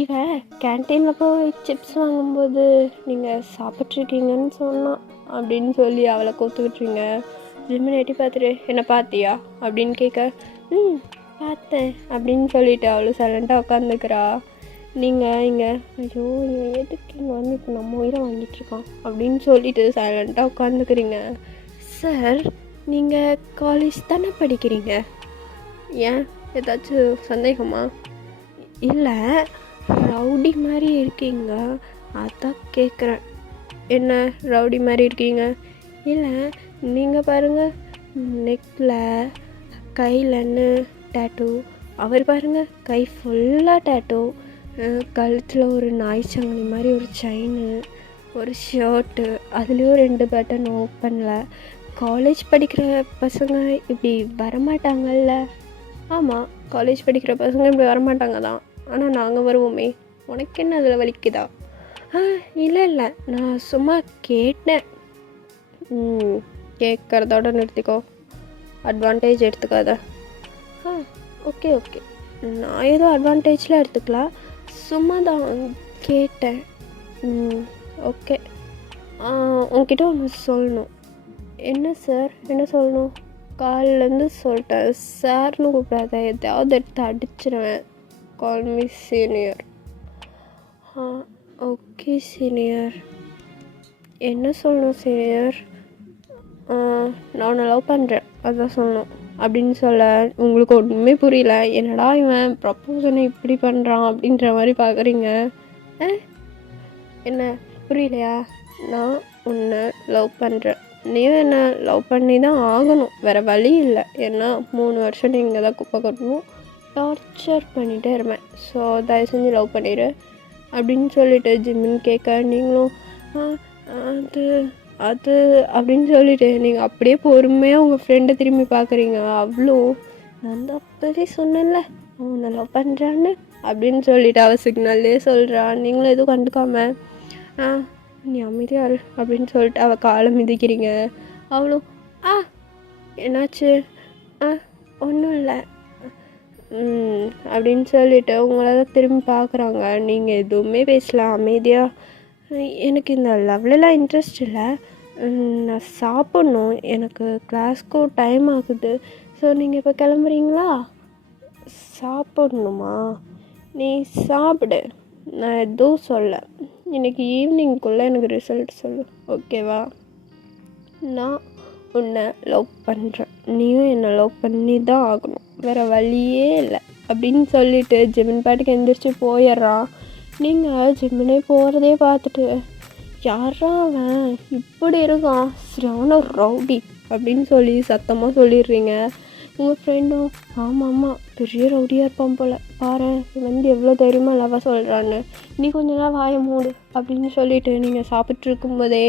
இவன் கேன்டீனில் போய் சிப்ஸ் வாங்கும்போது நீங்கள் சாப்பிட்ருக்கீங்கன்னு சொன்னான் அப்படின்னு சொல்லி அவளை கோத்துக்கிட்டுறீங்க. ஜிமின் எட்டி பார்த்துட்டு என்ன பார்த்தியா அப்படின்னு கேட்க பார்த்தேன் அப்படின்னு சொல்லிவிட்டு அவளும் சைலண்ட்டாக உட்காந்துக்கிறா. நீங்கள் இங்கே ஐயோ இவன் எதுக்கு இங்கே வந்து இப்போ நம்ம உயிரை வாங்கிட்டுருக்கான் அப்படின்னு சொல்லிட்டு சைலண்ட்டாக உட்காந்துக்கிறீங்க. சார் நீங்கள் காலேஜ் தானே படிக்கிறீங்க? ஏன் ஏதாச்சும் சந்தேகமா? இல்லை, ரவுடி மாதிரி இருக்கீங்க அதான் கேட்குறேன். என்ன ரவுடி மாதிரி இருக்கீங்க? இல்லை நீங்கள் பாருங்கள், நெக்கில் கையிலன்னு டேட்டூ, அவர் பாருங்கள் கை ஃபுல்லாக டேட்டூ, கழுத்தில் ஒரு நாய் சங்கிலி மாதிரி ஒரு செயினு, ஒரு ஷர்ட்டு, அதுலேயும் 2 பட்டன் ஓப்பனில். காலேஜ் படிக்கிற பசங்க இப்படி வரமாட்டாங்கல்ல? ஆமாம், காலேஜ் படிக்கிற பசங்க இப்படி வரமாட்டாங்க தான், ஆனால் நாங்கள் வருவோமே, உனக்கு என்ன அதில் வலிக்குதா? இல்லை இல்லை, நான் சும்மா கேட்டேன். கேட்குறதோட நிறுத்திக்கோ, அட்வான்டேஜ் எடுத்துக்காத. ஓகே ஓகே, நான் ஏதோ அட்வான்டேஜில் எடுத்துக்கலாம், சும்மா தான் கேட்டேன். ஓகே, உங்ககிட்ட ஒன்று சொல்லணும். என்ன சார்? என்ன சொல்லணும்? காலிலேருந்து சொல்லிட்டேன், சார்னு கூப்பிடாத, எதாவது எடுத்து அடிச்சிருவேன். Call me senior. Okay senior. என்ன சொல்லணும் சீனியர்? நான் உன்னை லவ் பண்ணுறேன் அதான் சொல்லணும் அப்படின்னு சொல்ல, உங்களுக்கு ஒன்றுமே புரியல. என்னடா இவன் ப்ரப்போசனை இப்படி பண்ணுறான் அப்படின்ற மாதிரி பார்க்குறீங்க. என்ன புரியலையா? நான் உன்னை லவ் பண்ணுறேன், நீயும் என்ன லவ் பண்ணி தான் ஆகணும், வேறு வழி இல்லை. ஏன்னா 3 வருஷம் நீங்கள் தான் குப்பை கொட்டணும், டார்ச்சர் பண்ணிகிட்டே இருப்பேன். ஸோ தயவு செஞ்சு லவ் பண்ணிடு அப்படின்னு சொல்லிட்டு ஜிம்மின்னு கேட்க, நீங்களும் அது அப்படின்னு சொல்லிட்டு நீங்கள் அப்படியே பொறுமையாக உங்கள் ஃப்ரெண்டை திரும்பி பார்க்குறீங்க. அவ்வளோ நான் தான் அப்போதே சொன்னேன்ல அவனை லவ் பண்ணுறான்னு அப்படின்னு சொல்லிட்டு அவள் சிக்னல்லே சொல்கிறான். நீங்களும் எதுவும் கண்டுக்காம நீ அமைதியாரு அப்படின்னு சொல்லிட்டு அவள் காலை மிதிக்கிறீங்க. அவளும் என்னாச்சு? ஒன்றும் இல்லை அப்படின்னு சொல்லிட்டு உங்களை தான் திரும்பி பார்க்குறாங்க. நீங்கள் எதுவுமே பேசலாம் அமைதியாக. எனக்கு இந்த லவ்லலாம் இன்ட்ரெஸ்ட் இல்லை, நான் சாப்பிட்ணும், எனக்கு கிளாஸ்க்கும் டைம் ஆகுது. ஸோ நீங்கள் இப்போ கிளம்புறீங்களா? சாப்பிட்ணுமா? நீ சாப்பிடு, நான் எதுவும் சொல்ல. இன்றைக்கி ஈவினிங்குள்ளே எனக்கு ரிசல்ட் சொல்லு, ஓகேவா? நான் உன்னை லவ் பண்ணுறேன், நீயும் என்னை லவ் பண்ணி தான் ஆகணும், வேறு வழியே இல்லை அப்படின்னு சொல்லிட்டு ஜிமின் பாட்டுக்கு எந்திரிச்சு போயிடுறான். நீங்கள் ஜிம்மினே போகிறதே பார்த்துட்டு யாரா அவன் இப்படி இருக்கான், சரியான ரவுடி அப்படின்னு சொல்லி சத்தமாக சொல்லிடுறீங்க. உங்கள் ஃப்ரெண்டும் ஆமாம் பெரிய ரவுடியாக இருப்பான் போல், பாரு வந்து எவ்வளோ தைரியமாக லவ் சொல்கிறான்னு, நீ கொஞ்ச நாள் வாய மூடு அப்படின்னு சொல்லிட்டு நீங்கள் சாப்பிட்டு இருக்கும்போதே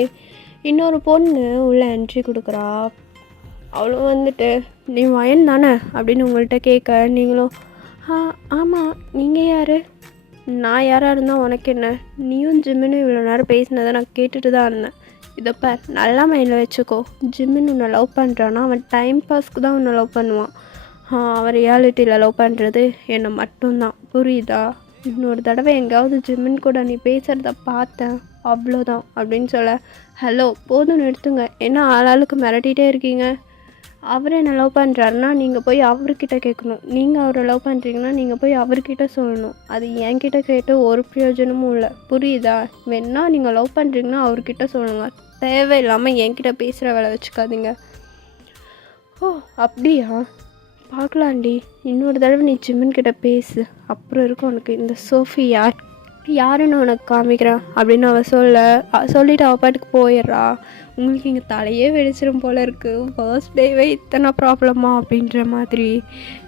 இன்னொரு பொண்ணு உள்ளே என்ட்ரி கொடுக்குறா. அவளும் வந்துட்டு நீ வயன் தானே அப்படின்னு உங்கள்கிட்ட கேட்க, நீங்களும் ஆமாம் நீங்கள் யார்? நான் யாராக இருந்தால் உனக்கு என்ன? நீயும் ஜிம்மினும் இவ்வளோ நேரம் பேசினதை நான் கேட்டுட்டு தான் இருந்தேன். இதைப்ப நல்லா மைண்டில் வச்சுக்கோ, ஜிம்மின் உன்னை லவ் பண்ணுறான்னா அவன் டைம் பாஸ்க்கு தான் உன்னை லவ் பண்ணுவான். அவன் ரியாலிட்டியில் லவ் பண்ணுறது என்னை மட்டும்தான், புரியுதா? இன்னொரு தடவை எங்கேயாவது ஜிம்மின் கூட நீ பேசுகிறத பார்த்தேன் அவ்வளோதான் அப்படின்னு சொல்ல, ஹலோ போதும் நிறுத்துங்க, என்ன ஆளாளுக்கு மிரட்டிகிட்டே இருக்கீங்க. அவரை என்ன லவ் பண்ணுறாருன்னா நீங்கள் போய் அவர்கிட்ட கேட்கணும், நீங்கள் அவரை லவ் பண்ணுறீங்கன்னா நீங்கள் போய் அவர்கிட்ட சொல்லணும். அது என்கிட்ட கேட்டு ஒரு பிரயோஜனமும் இல்லை, புரியுதா? வேணா நீங்கள் லவ் பண்ணுறீங்கன்னா அவர்கிட்ட சொல்லுங்கள், தேவையில்லாமல் என்கிட்ட பேசுகிற வேலை வச்சுக்காதீங்க. ஓ அப்படியா, பார்க்கலாண்டி, இன்னொரு தடவை நீ ஜிமின் கிட்ட பேசு, அப்புறம் இருக்கும் உனக்கு. இந்த சோஃபி யாருன்னு உனக்கு காமிக்கிறான் அப்படின்னு அவள் சொல்லிவிட்டு அவள் பாட்டுக்கு போயிடுறா. உங்களுக்கு இங்கே தலையே வெடிச்சிடும் போல இருக்குது, ஃபர்ஸ்ட் டேவே இத்தனை ப்ராப்ளமா அப்படின்ற மாதிரி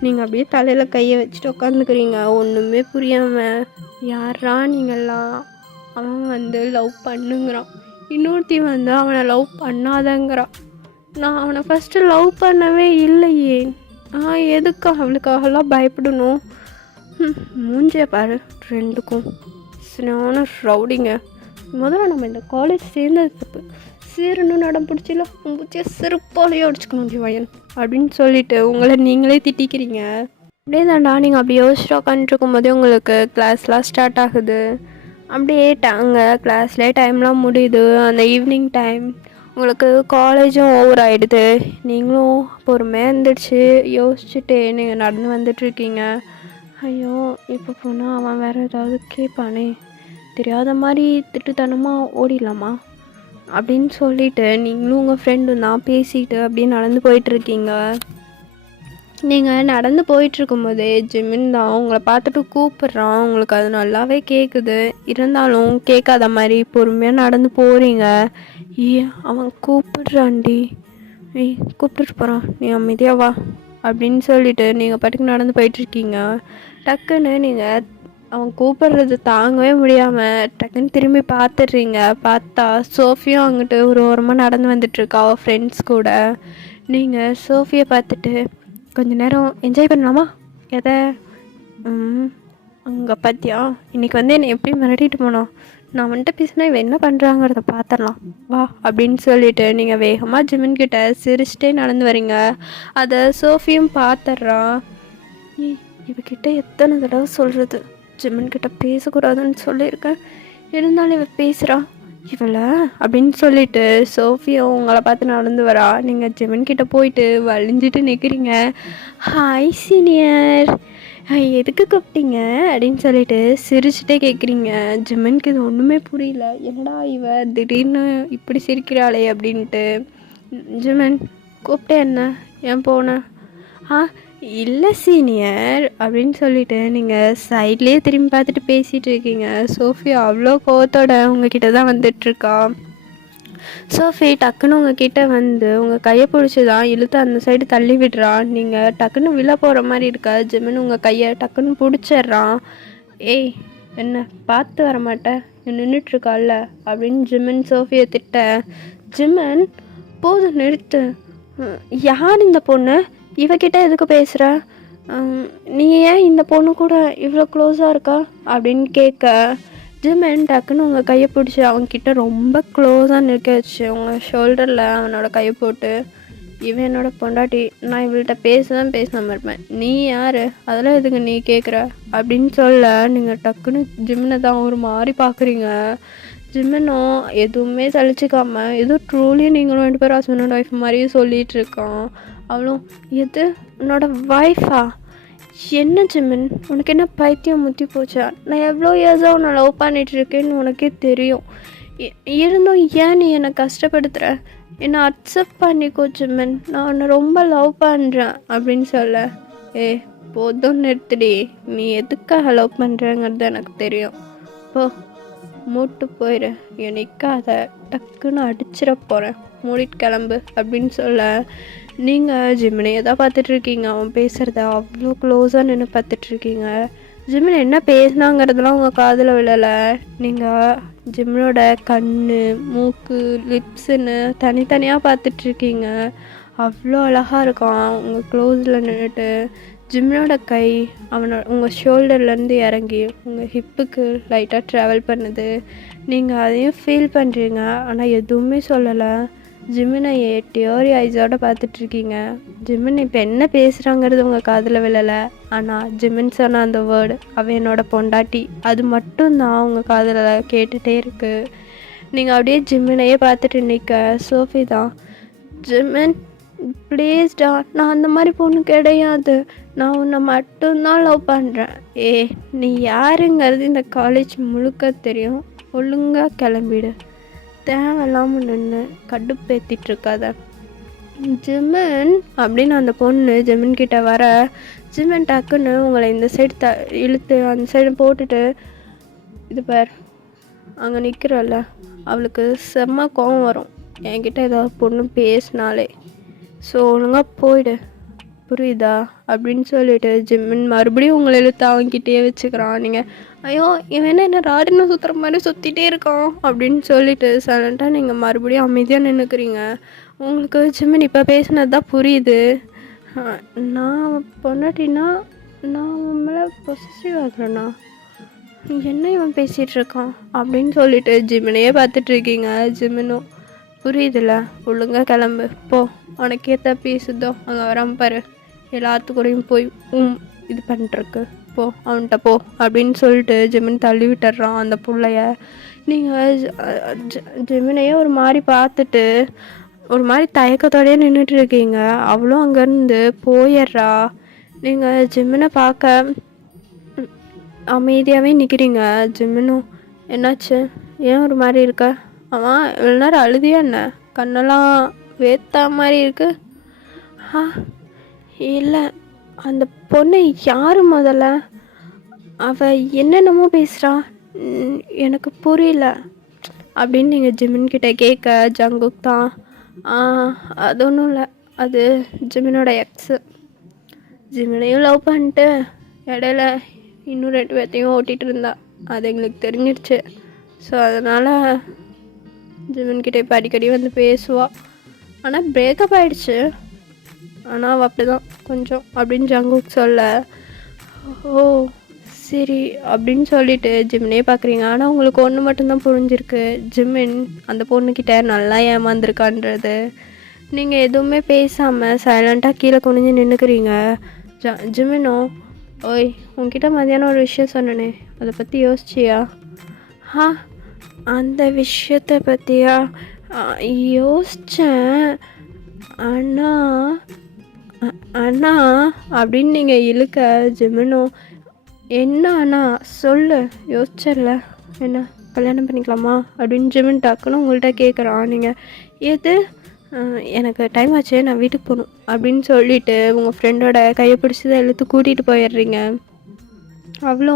நீங்கள் அப்படியே தலையில் கையை வச்சுட்டு உட்காந்துக்கிறீங்க ஒன்றுமே புரியாமல். யாரா நீங்கள்லாம்? அவன் லவ் பண்ணுங்கிறான், இன்னொருத்தி அவனை லவ் பண்ணாதங்கிறான். நான் அவனை ஃபஸ்ட்டு லவ் பண்ணவே இல்லையே, எதுக்கு அவளுக்காகலாம் பயப்படணும்? மூஞ்சிய பாரு ரெண்டுக்கும், சரியான ரவுடிங்க. முதல்ல நம்ம இந்த காலேஜ் சேர்ந்தது தப்பு, சேரணும் நடம் பிடிச்சில பூச்சியை செருப்பாலேயே அடிச்சுக்கணும் ஜீவன் அப்படின்னு சொல்லிட்டு உங்களை நீங்களே திட்டிக்கிறீங்க. அப்படியே தாண்டா நீங்கள் அப்படி யோசிச்சுட்டு உட்காந்துருக்கும் போதே உங்களுக்கு கிளாஸ்லாம் ஸ்டார்ட் ஆகுது. அப்படியே அங்கே கிளாஸ்லேயே டைம்லாம் முடியுது. அந்த ஈவினிங் டைம் உங்களுக்கு காலேஜும் ஓவர் ஆகிடுது. நீங்களும் பொறுமையாக இருந்துடுச்சு யோசிச்சுட்டு நீங்கள் நடந்து வந்துட்டுருக்கீங்க. ஐயோ இப்போ போனால் அவன் வேறு ஏதாவது கேட்பானே, தெரியாத மாதிரி திட்டுத்தனமாக ஓடிடலாமா அப்படின்னு சொல்லிவிட்டு நீங்களும் உங்கள் ஃப்ரெண்டும் தான் பேசிக்கிட்டு அப்படியே நடந்து போயிட்டுருக்கீங்க. நீங்கள் நடந்து போயிட்டுருக்கும்போதே ஜிமின் தான் உங்களை பார்த்துட்டு கூப்பிட்றான். உங்களுக்கு அது நல்லாவே கேட்குது, இருந்தாலும் கேட்காத மாதிரி பொறுமையாக நடந்து போகிறீங்க. அவன் கூப்பிட்றான்டி, கூப்பிட்டுட்டு போகிறான், நீ அமைதியாக வா அப்படின்னு சொல்லிவிட்டு நீங்கள் பாட்டுக்கு நடந்து போயிட்டுருக்கீங்க. டக்குன்னு நீங்கள் அவன் கூப்பிட்றது தாங்கவே முடியாமல் டக்குன்னு திரும்பி பார்த்துடுறீங்க. பார்த்தா சோஃபியும் அங்கிட்டு ஒரு ஓரமாக நடந்து வந்துட்டுருக்கா அவள் ஃப்ரெண்ட்ஸ் கூட. நீங்கள் சோஃபியை பார்த்துட்டு கொஞ்ச நேரம் என்ஜாய் பண்ணலாமா? எதை? அங்கே பார்த்தியா இன்றைக்கி என்னை எப்படி மிரட்டிட்டு போனோம், நான் வந்துட்டு பேசினா இவன் என்ன பண்ணுறாங்கிறத பார்த்துடலாம் வா அப்படின்னு சொல்லிவிட்டு நீங்கள் வேகமாக ஜிமின் கிட்ட சிரிச்சிட்டே நடந்து வரீங்க. அதை சோஃபியும் பார்த்துட்றான். இவகிட்ட எத்தனை தடவை சொல்கிறது, ஜிமின் கிட்ட பேசக்கூடாதுன்னு சொல்லியிருக்கேன், இருந்தாலும் இவ பேசுகிறா இவளை அப்படின்னு சொல்லிட்டு சோஃபியும் உங்களை பார்த்து நடந்து வரா. நீங்கள் ஜிமின் கிட்ட போயிட்டு வலிஞ்சிட்டு நிற்கிறீங்க. ஹாய் சீனியர், எதுக்கு கூப்பிட்டீங்க அப்படின்னு சொல்லிட்டு சிரிச்சுட்டே கேட்குறீங்க. ஜிமின்க்கு இது ஒன்றுமே புரியல, என்னடா இவ திடீர்னு இப்படி சிரிக்கிறாளே அப்படின்ட்டு. ஜிமின் கூப்பிட்டே என்ன, ஏன் போன? இல்லை சீனியர் அப்படின்னு சொல்லிட்டு நீங்கள் சைட்லேயே திரும்பி பார்த்துட்டு பேசிகிட்டு இருக்கீங்க. சோஃபி அவ்வளோ கோவத்தோட உங்ககிட்ட தான் வந்துட்டுருக்கா. சோஃபி டக்குன்னு உங்ககிட்ட உங்கள் கையை பிடிச்சி தான் இழுத்து அந்த சைடு தள்ளி விடுறான். நீங்கள் டக்குன்னு விழ போகிற மாதிரி இருக்கா. ஜிமின் உங்கள் கையை டக்குன்னு பிடிச்சிட்றான். ஏய் என்ன பார்த்து வர மாட்டேன், நின்றுட்டுருக்கால அப்படின்னு ஜிமின் சோஃபியை திட்ட. ஜிமின் போதும் நிறுத்து, யார் இந்த பொண்ணு, இவகிட்ட எதுக்கு பேசுகிற, நீ ஏன் இந்த பொண்ணு கூட இவ்வளோ க்ளோஸாக இருக்கா அப்படின்னு கேட்க. ஜிமின் டக்குன்னு உங்கள் கையை பிடிச்சி அவன்கிட்ட ரொம்ப க்ளோஸாக நிற்க வச்சு உங்கள் ஷோல்டரில் அவனோட கையை போட்டு, இவன் என்னோட பொண்டாட்டி, நான் இவள்கிட்ட பேசாமல் இருப்பேன், நீ யார், அதெல்லாம் எதுக்கு நீ கேட்குற அப்படின்னு சொல்ல. நீங்கள் டக்குன்னு ஜிமினை தான் ஒரு மாதிரி பார்க்குறீங்க. ஜிமினும் எதுவுமே சலிச்சிக்காமல் எதுவும் ட்ரூலி நீங்களும் 2 பேரும் ஹஸ்பண்ட் அண்ட் ஒய்ஃப் மாதிரியே சொல்லிகிட்டு இருக்கான். அவளும் எது உன்னோட ஒய்ஃபா, என்ன ஜிமின் உனக்கு என்ன பைத்தியம் முத்தி போச்சா, நான் எவ்வளோ இயர்ஸாக உன்னை லவ் பண்ணிகிட்ருக்கேன்னு உனக்கே தெரியும், இருந்தும் ஏன் நீ என்னை கஷ்டப்படுத்துகிற, என்னை அக்செப்ட் பண்ணிக்கோ ஜிமின், நான் உன்னை ரொம்ப லவ் பண்ணுறேன் அப்படின்னு சொல்ல. போதும் நிறுத்துடி, நீ எதுக்காக லவ் பண்ணுறேங்கிறது எனக்கு தெரியும், போ மூட்டு போயிடு, நிற்காத, டக்குன்னு அடிச்சிட போகிறேன், மூடிட்டு கிளம்பு அப்படின்னு சொல்ல. நீங்கள் ஜிமினையை தான் பார்த்துட்ருக்கீங்க. அவன் பேசுகிறத அவ்வளோ க்ளோஸாக நின்று பார்த்துட்ருக்கீங்க. ஜிமின் என்ன பேசினாங்கிறதுலாம் உங்கள் காதில் விழலை. நீங்கள் ஜிமினோட கண், மூக்கு, லிப்ஸுன்னு தனித்தனியாக பார்த்துட்ருக்கீங்க. அவ்வளோ அழகாக இருக்கான் உங்கள் க்ளோஸில் நின்றுட்டு. ஜிமினோட கை உங்கள் ஷோல்டர்லேருந்து இறங்கி உங்கள் ஹிப்புக்கு லைட்டாக ட்ராவல் பண்ணுது. நீங்கள் அதையும் ஃபீல் பண்ணுறீங்க, ஆனால் எதுவுமே சொல்லலை. ஜிமினை டியோரி ஐஸோடு பார்த்துட்ருக்கீங்க. ஜிமின் இப்போ என்ன பேசுகிறாங்கிறது உங்கள் காதில் விழலை, ஆனால் ஜிமின் சொன்ன அந்த வேர்டு அவன் என்னோட பொண்டாட்டி, அது மட்டும்தான் உங்கள் காதில் கேட்டுகிட்டே இருக்குது. நீங்கள் அப்படியே ஜிமினையே பார்த்துட்டு நிற்க. சோஃபி தான், ஜிமின் ப்ளீஸ்டா, நான் அந்த மாதிரி பொண்ணு கிடையாது, நான் உன்னை மட்டும்தான் லவ் பண்ணுறேன். நீ யாருங்கிறது இந்த காலேஜ் முழுக்க தெரியும், ஒழுங்காக கிளம்பிடு, தேவையில்லாமல் நின்று கடுப்பேற்றிட்டு இருக்காத. ஜிமின் அப்படின்னு அந்த பொண்ணு ஜிமின் கிட்ட வர, ஜிமின் டக்குன்னு உங்களை இந்த சைடு இழுத்து அந்த சைடு போட்டுட்டு, இது பார் அங்கே நிற்கிறல்ல, அவளுக்கு செம்ம கோவம் வரும் என்கிட்ட ஏதாவது பொண்ணு பேசினாலே. ஸோ ஒழுங்காக போயிடு, புரியுதா அப்படின்னு சொல்லிட்டு ஜிம்மின் மறுபடியும் உங்களை இழுத்து அவங்ககிட்டயே வச்சுக்கிறான். நீங்கள் ஐயோ இவன் என்ன ராடின்னு சுற்றுற மாதிரி சுற்றிட்டே இருக்கான் அப்படின்னு சொல்லிட்டு சைலண்ட்டாக நீங்கள் மறுபடியும் அமைதியாக நின்றுக்கிறீங்க. உங்களுக்கு ஜிம்மின் இப்போ பேசினது தான் புரியுது. நான் பொண்டாட்டினா நான் உங்களை பொசசிவ் ஆகுறேண்ணா, என்ன இவன் பேசிகிட்டு இருக்கான் அப்படின்னு சொல்லிட்டு ஜிமினையே பார்த்துட்ருக்கீங்க. ஜிமினும் புரியுதுல்ல, ஒழுங்கா கிளம்பு போ, உனக்கு ஏற்ற பேசுதோ அங்கே வராமல் பாரு, எல்லாத்துக்கூடையும் போய் இது பண்ணிட்டுருக்கு போ, அவன்கிட்ட போ அப்படின்னு சொல்லிட்டு ஜிமின் தள்ளி விட்டுறான் அந்த பிள்ளைய. நீங்கள் ஜிமினையே ஒரு மாதிரி பார்த்துட்டு ஒரு மாதிரி தயக்கத்தோடயே நின்றுட்டுருக்கீங்க. அவளும் அங்கேருந்து போயிடுறா. நீங்கள் ஜிமினை பார்க்க அமைதியாகவே நிற்கிறீங்க. ஜிமினும் என்னாச்சு, ஏன் ஒரு மாதிரி இருக்க? ஆமாம் இவ்வளோ நேரம் அழுதியா என்ன, கண்ணெல்லாம் வேத்தா மாதிரி இருக்கு? இல்லை அந்த பொண்ணு யார் முதல்ல, அவள் என்னென்னமோ பேசுகிறா எனக்கு புரியல அப்படின்னு நீங்கள் ஜிமின்கிட்ட கேட்க, ஜங்குக் தான் அது ஒன்றும் இல்லை, அது ஜிமினோட எக்ஸு, ஜிமினையும் லவ் பண்ணிட்டு இடையில இன்னும் 2 பேர்த்தையும் ஓட்டிகிட்டு இருந்தா, அது எங்களுக்கு தெரிஞ்சிடுச்சு. ஸோ அதனால் ஜிமின்கிட்ட இப்போ அடிக்கடி வந்து பேசுவாள். ஆனால் பிரேக்கப் ஆகிடுச்சு, ஆனால் அவள் அப்படி தான் கொஞ்சம் அப்படின்னு ஜங்குக் சொல்ல, ஓ சரி அப்படின்னு சொல்லிட்டு ஜிமினே பார்க்குறீங்க. ஆனால் உங்களுக்கு ஒன்று மட்டும்தான் புரிஞ்சிருக்கு, ஜிமின் அந்த பொண்ணுக்கிட்ட நல்லா ஏமாந்துருக்கான்றது. நீங்கள் எதுவுமே பேசாமல் சைலண்ட்டாக கீழே குனிஞ்சு நின்றுக்கிறீங்க. ஜிமினோ, ஓய் உன்கிட்ட மதியானம் ஒரு விஷயம் சொன்னனே, அதை பற்றி யோசிச்சியா? அந்த விஷயத்தை பற்றியா? யோசித்தேன், அண்ணா அப்படின்னு நீங்கள் இழுக்க, ஜிமினோ என்ன அண்ணா சொல்லு, யோசிச்சல என்ன கல்யாணம் பண்ணிக்கலாமா அப்படின்னு ஜிமின் டக்குன்னு உங்கள்கிட்ட கேட்குறான். நீங்கள் எது, எனக்கு டைம் ஆச்சு நான் வீட்டுக்கு போகணும் அப்படின்னு சொல்லிவிட்டு உங்கள் ஃப்ரெண்டோட கையை பிடிச்சி தான் இழுத்து கூட்டிகிட்டு போயிடுறீங்க. அவ்வளோ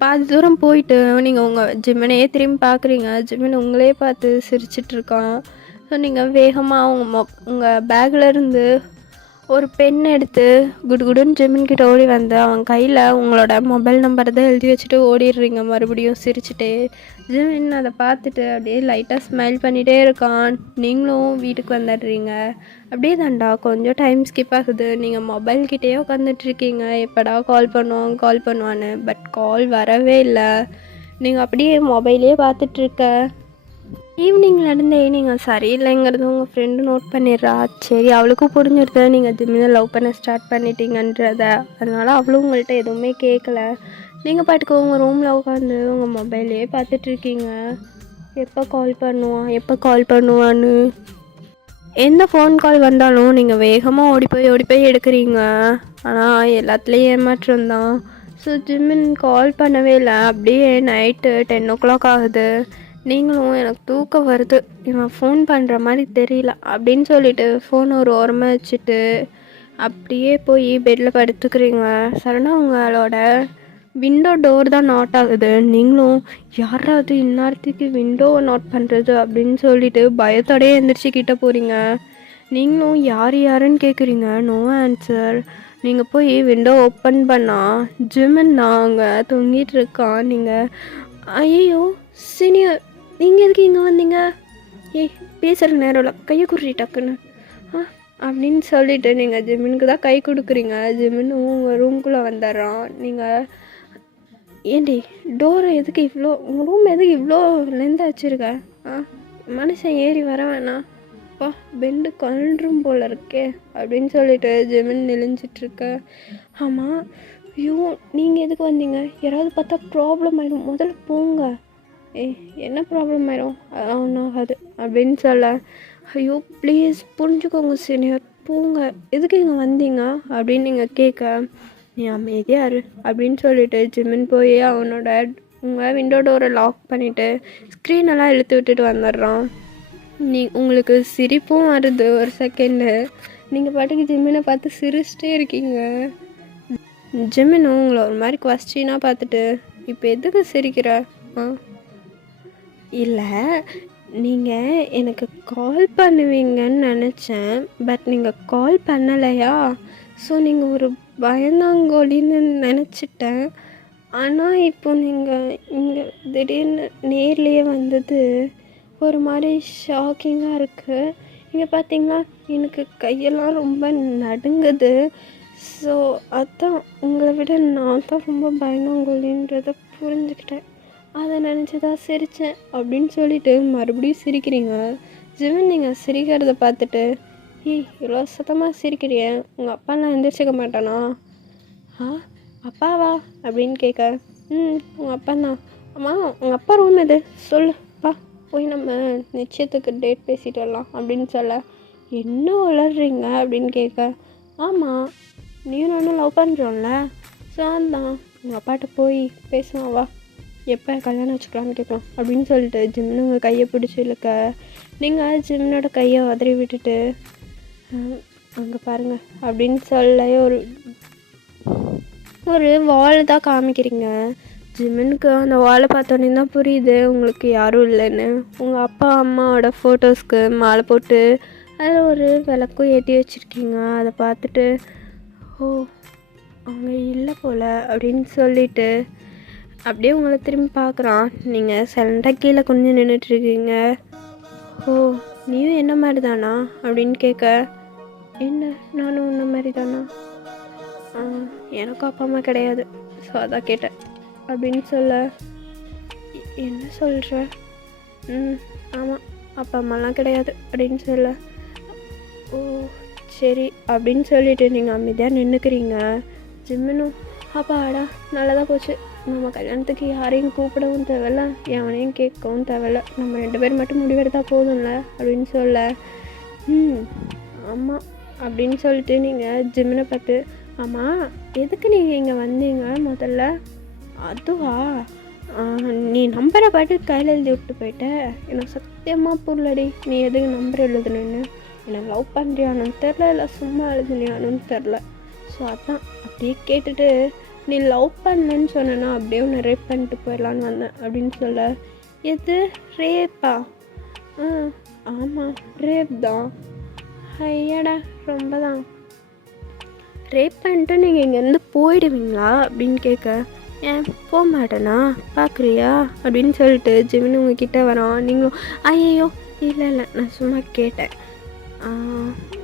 பாதி தூரம் போயிட்டு நீங்கள் உங்கள் ஜிமினையே திரும்பி பார்க்குறீங்க. ஜிமின் உங்களே பார்த்து சிரிச்சிட்ருக்கான். ஸோ நீங்கள் வேகமாக உங்கள் பேக்லேருந்து ஒரு பென் எடுத்து குடுன்னு ஜிமின்கிட்ட ஓடி வந்து அவன் கையில் உங்களோட மொபைல் நம்பரை தான் எழுதி வச்சுட்டு ஓடிடுறீங்க மறுபடியும் சிரிச்சுட்டு. ஜிமின் அதை பார்த்துட்டு அப்படியே லைட்டாக ஸ்மைல் பண்ணிகிட்டே இருக்கான். நீங்களும் வீட்டுக்கு வந்துடுறீங்க. அப்படியே தாண்டா கொஞ்சம் டைம் ஸ்கிப் ஆகுது. நீங்கள் மொபைல்கிட்டேயே உட்காந்துட்ருக்கீங்க, எப்படா கால் பண்ணுவான்னு. பட் கால் வரவே இல்லை. நீங்கள் அப்படியே மொபைலே பார்த்துட்ருக்க. ஈவினிங்லேருந்தே நீங்கள் சரியில்லைங்கிறது உங்கள் ஃப்ரெண்டு நோட் பண்ணிடுறா. சரி அவளுக்கும் புரிஞ்சிருது நீங்கள் ஜிம்மினை லவ் பண்ண ஸ்டார்ட் பண்ணிட்டீங்கன்றத. அதனால் அவளும் உங்கள்கிட்ட எதுவுமே கேட்கல. நீங்கள் பாட்டுக்கு உங்கள் ரூமில் உட்காந்து உங்கள் மொபைலே பார்த்துட்ருக்கீங்க. எப்போ கால் பண்ணுவான்னு எந்த ஃபோன் கால் வந்தாலும் நீங்கள் வேகமாக ஓடி போய் எடுக்கிறீங்க. ஆனால் எல்லாத்துலேயும் ஏமாற்றம் தான். ஸோ ஜிம்மின் கால் பண்ணவே இல்லை. அப்படியே நைட்டு 10 o'clock ஆகுது. நீங்களும் எனக்கு தூக்கம் வருது, இவன் ஃபோன் பண்ணுற மாதிரி தெரியல அப்படின்னு சொல்லிவிட்டு ஃபோன் ஒரு ஓரமாக வச்சுட்டு அப்படியே போய் பெட்டில் படுத்துக்கிறீங்க. சடனாக உங்களோட விண்டோ டோர் தான் நாட் ஆகுது. நீங்களும் யாராவது இந்நேரத்துக்கு விண்டோவை நாட் பண்ணுறது அப்படின்னு சொல்லிட்டு பயத்தோடையே எழுந்திரிச்சு கிட்ட போகிறீங்க. நீங்களும் யாருன்னு கேட்குறீங்க. No answer. நீங்கள் போய் விண்டோ ஓப்பன் பண்ணால் ஜிமின் தான் அங்கே தொங்கிட்டு இருக்கான். நீங்கள் ஐயோ சீனியர் நீங்கள் எதுக்கு இங்கே வந்தீங்க, பேசுகிற நேரம் இல்லை, கையை குடுறி டக்குன்னு அப்படின்னு சொல்லிவிட்டு நீங்கள் ஜிமினுக்கு தான் கை கொடுக்குறீங்க. ஜிமின் உங்கள் ரூம்குள்ளே வந்துடுறான். நீங்கள் ஏண்டி டோரை எதுக்கு இவ்வளோ, உங்கள் ரூம் எதுக்கு இவ்வளோ லெந்தாக வச்சுருக்க? மனுஷன் ஏறி வர வேணாம், அப்பா பெண்டு கழுன்றும் போல் இருக்கே அப்படின்னு சொல்லிட்டு ஜிமின் நெளிஞ்சிட்ருக்க. ஆமாம் ஐயோ நீங்கள் எதுக்கு வந்தீங்க, யாராவது பார்த்தா ப்ராப்ளம் ஆகிடும், முதல்ல போங்க. என்ன ப்ராப்ளம் ஆயிடும், அதெல்லாம் ஒன்றும் ஆகாது அப்படின்னு சொல்ல. ஐயோ ப்ளீஸ் புரிஞ்சுக்கோங்க சீனியர், போங்க, எதுக்கு இங்கே வந்தீங்க அப்படின்னு நீங்கள் கேட்க, நீ அமைதியாக இரு அப்படின்னு சொல்லிட்டு ஜிமின் போய் அவனோட உங்கள் விண்டோ டோரை லாக் பண்ணிவிட்டு ஸ்க்ரீனெல்லாம் இழுத்து விட்டுட்டு வந்துடுறான். உங்களுக்கு சிரிப்பும் வருது ஒரு செகண்டு. நீங்கள் பாட்டுக்கு ஜிமினை பார்த்து சிரிச்சிட்டே இருக்கீங்க. ஜிமின் உங்களை ஒரு மாதிரி கொஸ்டினாக பார்த்துட்டு இப்போ எதுக்கு சிரிக்கிற? இல்லை, நீங்கள் எனக்கு கால் பண்ணுவீங்கன்னு நினச்சேன், பட் நீங்கள் கால் பண்ணலையா? ஸோ நீங்கள் ஒரு பயந்தாங்கோலின்னு நினச்சிட்டேன். ஆனால் இப்போ நீங்கள் இங்கே திடீர்னு நேர்லேயே வந்தது ஒரு மாதிரி ஷாக்கிங்காக இருக்குது. இங்கே பார்த்தீங்கன்னா எனக்கு கையெல்லாம் ரொம்ப நடுங்குது. ஸோ அதான் உங்களை விட நான் தான் ரொம்ப பயந்தாங்கோலின்றதை புரிஞ்சுக்கிட்டேன். அதை நினச்சி தான் சிரித்தேன் அப்படின்னு சொல்லிட்டு மறுபடியும் சிரிக்கிறீங்க. ஜிவன் நீங்கள் சிரிக்கிறத பார்த்துட்டு, இவ்வளோ சத்தமாக சிரிக்கிறிய, உங்கள் அப்பாலாம் எந்திரிச்சிக்க மாட்டானா? அப்பாவா அப்படின்னு கேட்க, உங்கள் அப்பா தான். அம்மா உங்கள் அப்பா ரூம் எது சொல்லுப்பா, போய் நம்ம நிச்சயத்துக்கு டேட் பேசிட்டு வரலாம் அப்படின்னு சொல்ல, என்ன வளர்றீங்க அப்படின்னு கேட்க, ஆமாம் நீயும் நானும் லவ் பண்ணுறோம்ல, ஸோ தான் உங்கள் அப்பாட்ட போய் பேசுவான், வா எப்போ கல்யாணம் வச்சுக்கலான்னு கேட்கலாம் அப்படின்னு சொல்லிட்டு ஜிம்னு உங்கள் கையை பிடிச்சி இழுக்க, நீங்கள் ஜிம்னோட கையை உதறி விட்டுட்டு அங்கே பாருங்கள் அப்படின்னு சொல்ல ஒரு வால் தான் காமிக்கிறீங்க. ஜிமினுக்கு அந்த வாலை பார்த்தோன்னே தான் புரியுது உங்களுக்கு யாரும் இல்லைன்னு. உங்கள் அப்பா அம்மாவோட ஃபோட்டோஸ்க்கு மாலை போட்டு அதில் ஒரு விளக்கும் ஏற்றி வச்சுருக்கீங்க. அதை பார்த்துட்டு அவங்க இல்லை போல் அப்படின்னு சொல்லிட்டு அப்படியே உங்களை திரும்பி பார்க்குறான். நீங்கள் சைலண்டாக கீழே கொஞ்சம் நின்றுட்டுருக்கீங்க. நீயும் என்ன மாதிரி தானா அப்படின்னு கேட்க, என்ன நானும் உன்ன மாதிரி தானா? எனக்கும் அப்பா அம்மா கிடையாது, ஸோ அதான் கேட்டேன் அப்படின்னு சொல்ல, என்ன சொல்கிற? ஆமாம் அப்பா அம்மாலாம் கிடையாது அப்படின்னு சொல்ல, சரி அப்படின்னு சொல்லிட்டு நீங்கள் அமைதியாக நின்றுக்கிறீங்க. ஜிம்மினும் அப்பாடா நல்லதாக போச்சு, நம்ம கல்யாணத்துக்கு யாரையும் கூப்பிடவும் தேவையில்ல, எவனையும் கேட்கவும் தேவையில்ல, நம்ம 2 பேர் மட்டும் முடிவெடுத்தா போதும்ல அப்படின்னு சொல்ல, ஆமாம் அப்படின்னு சொல்லிட்டு நீங்கள் ஜிம்மினை பார்த்து, ஆமாம் எதுக்கு நீங்கள் இங்கே வந்தீங்க முதல்ல? அதுவா, நீ நம்பரை பாட்டு கையில் எழுதி விட்டு போயிட்ட, எனக்கு சத்தியமாக புரியலடி, நீ எதுக்கு நம்பர் எழுதுனேன்னு. என்னை லவ் பண்ணுறியானு தெரில, இல்லை சும்மா எழுதுனியானு தெரில. ஸோ அதான் அப்படியே கேட்டுட்டு, நீ லவ் பண்ணேன்னு சொன்னேன்னா அப்படியே உன்னை ரேப் பண்ணிட்டு போயிடலான்னு வந்தேன் அப்படின்னு சொல்ல, எது ரேப்பா? ஆமாம் ரேப் தான். ஐயாடா ரொம்ப தான். ரேப் பண்ணிட்டு நீங்கள் இங்கேருந்து போயிடுவீங்களா அப்படின்னு கேட்க, ஏன் போக மாட்டேனா பார்க்குறியா அப்படின்னு சொல்லிட்டு ஜிமின் உங்ககிட்ட வரோம். நீங்களும் ஐயோ இல்லை நான் சும்மா கேட்டேன்,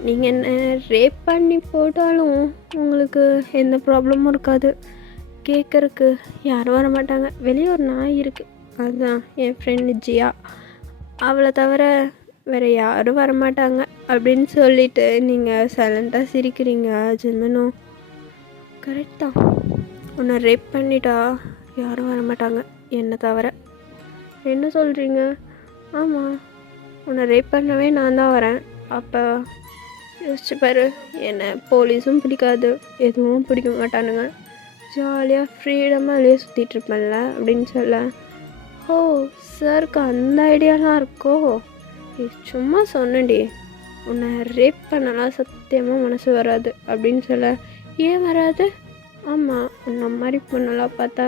நீங்கள் என்ன ரேப் பண்ணி போட்டாலும் உங்களுக்கு எந்த ப்ராப்ளமும் இருக்காது, கேட்குறக்கு யாரும் வர மாட்டாங்க, வெளியே ஒரு நாய் இருக்குது, அதுதான் என் ஃப்ரெண்டு ஜியா, அவளை தவிர வேறு யாரும் வரமாட்டாங்க அப்படின்னு சொல்லிட்டு நீங்கள் சைலண்ட்டாக சிரிக்கிறீங்க. ஜிமினும் கரெக்ட் தான், உன்னை ரேப் பண்ணிட்டா யாரும் வரமாட்டாங்க என்னை தவிர. என்ன சொல்கிறீங்க? ஆமாம் உன்னை ரேப் பண்ணவே நான் தான் வரேன். அப்போ யோசிச்சு பாரு, என்னை போலீஸும் பிடிக்காது, எதுவும் பிடிக்க மாட்டானுங்க, ஜாலியாக ஃப்ரீடமாக வெளியே சுற்றிட்டுருப்பேன்ல அப்படின்னு சொல்ல, சாருக்கு அந்த ஐடியாலாம் இருக்கோ? சும்மா சொன்னடி, உன்னை ரேப் பண்ணலாம் சத்தியமாக மனசு வராது அப்படின்னு சொல்ல, ஏன் வராது? ஆமாம் உன்னை மாதிரி பொண்ணெல்லாம் பார்த்தா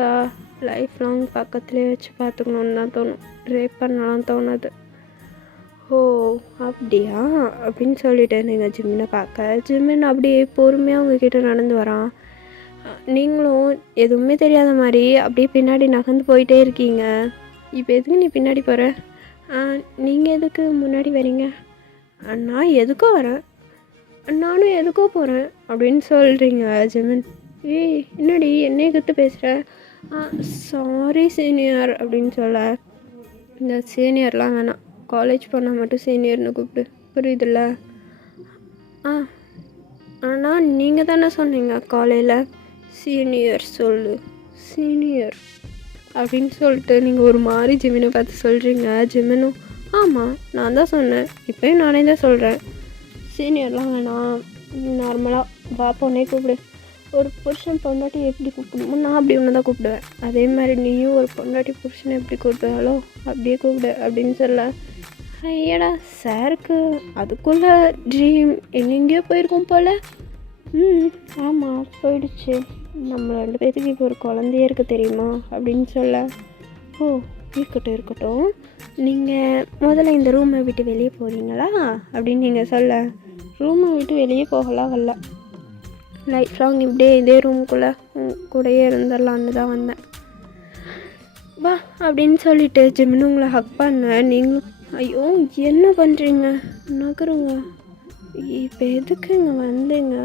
லைஃப் லாங் பக்கத்துலேயே வச்சு பார்த்துக்கணுன்னு தான் தோணும், ரேப் பண்ணலாம் தோணாது. அப்படியா அப்படின்னு சொல்லிட்டு நீங்கள் ஜிம்மினை பார்க்க, ஜிம்மின் அப்படியே பொறுமையாக உங்ககிட்ட நடந்து வரான். நீங்களும் எதுவுமே தெரியாத மாதிரி அப்படியே பின்னாடி நகர்ந்து போயிட்டே இருக்கீங்க. இப்போ எதுக்கு நீ பின்னாடி போகிற? நீங்கள் எதுக்கு முன்னாடி வரீங்க? நான் எதுக்கோ வரேன், நானும் எதுக்கோ போகிறேன் அப்படின்னு சொல்கிறீங்க. ஜிமின் என்னடி என்னைய கற்று பேசுகிற? சாரி சீனியர் அப்படின்னு சொல்ல, இந்த சீனியர்லாம் வேணாம், காலேஜ் போனால் மட்டும் சீனியர்னு கூப்பிடு, புரியுதுல்ல? ஆனால் நீங்கள் தானே சொன்னீங்க காலையில் சீனியர் சொல்லு, சீனியர் அப்படின்னு சொல்லிட்டு நீங்கள் ஒரு மாதிரி ஜிமினை பார்த்து சொல்கிறீங்க. ஜிமினும் ஆமாம் நான் தான் சொன்னேன், இப்போயும் நானே தான் சொல்கிறேன், சீனியர்லாம் வேணாம், நார்மலாக வா பொண்ணே கூப்பிடு, ஒரு புருஷன் பொண்டாட்டி எப்படி கூப்பிடுமோ நான் அப்படி ஒன்று தான் கூப்பிடுவேன், அதே மாதிரி நீயும் ஒரு பொண்டாட்டி புருஷனை எப்படி கூப்பிடுவாளோ அப்படியே கூப்பிடு அப்படின்னு சொல்ல, ஐயடா சாருக்கு அதுக்குள்ளே ட்ரீம் எங்கெங்கேயோ போயிருக்கோம் போல். ஆமாம் போயிடுச்சு. நம்ம 2 பேர்த்துக்கு இப்போ ஒரு குழந்தையே இருக்குது தெரியுமா அப்படின்னு சொல்ல. ஓ இருக்கட்டும், நீங்கள் முதல்ல இந்த ரூமை விட்டு வெளியே போகிறீங்களா அப்படின்னு நீங்கள் சொல்ல. ரூமை விட்டு வெளியே போகலாம் வரல, லைஃப் லாங் இப்படியே இதே ரூமுக்குள்ளே கூடயே இருந்துடலான்னு தான் வந்தேன். வா அப்படின்னு சொல்லிட்டு ஜிமின்னு உங்களை ஹக் பண்ண. நீங்களும் ஐயோ என்ன பண்ணுறீங்க, நகருங்க, இப்போ எதுக்கு இங்கே வந்தீங்க,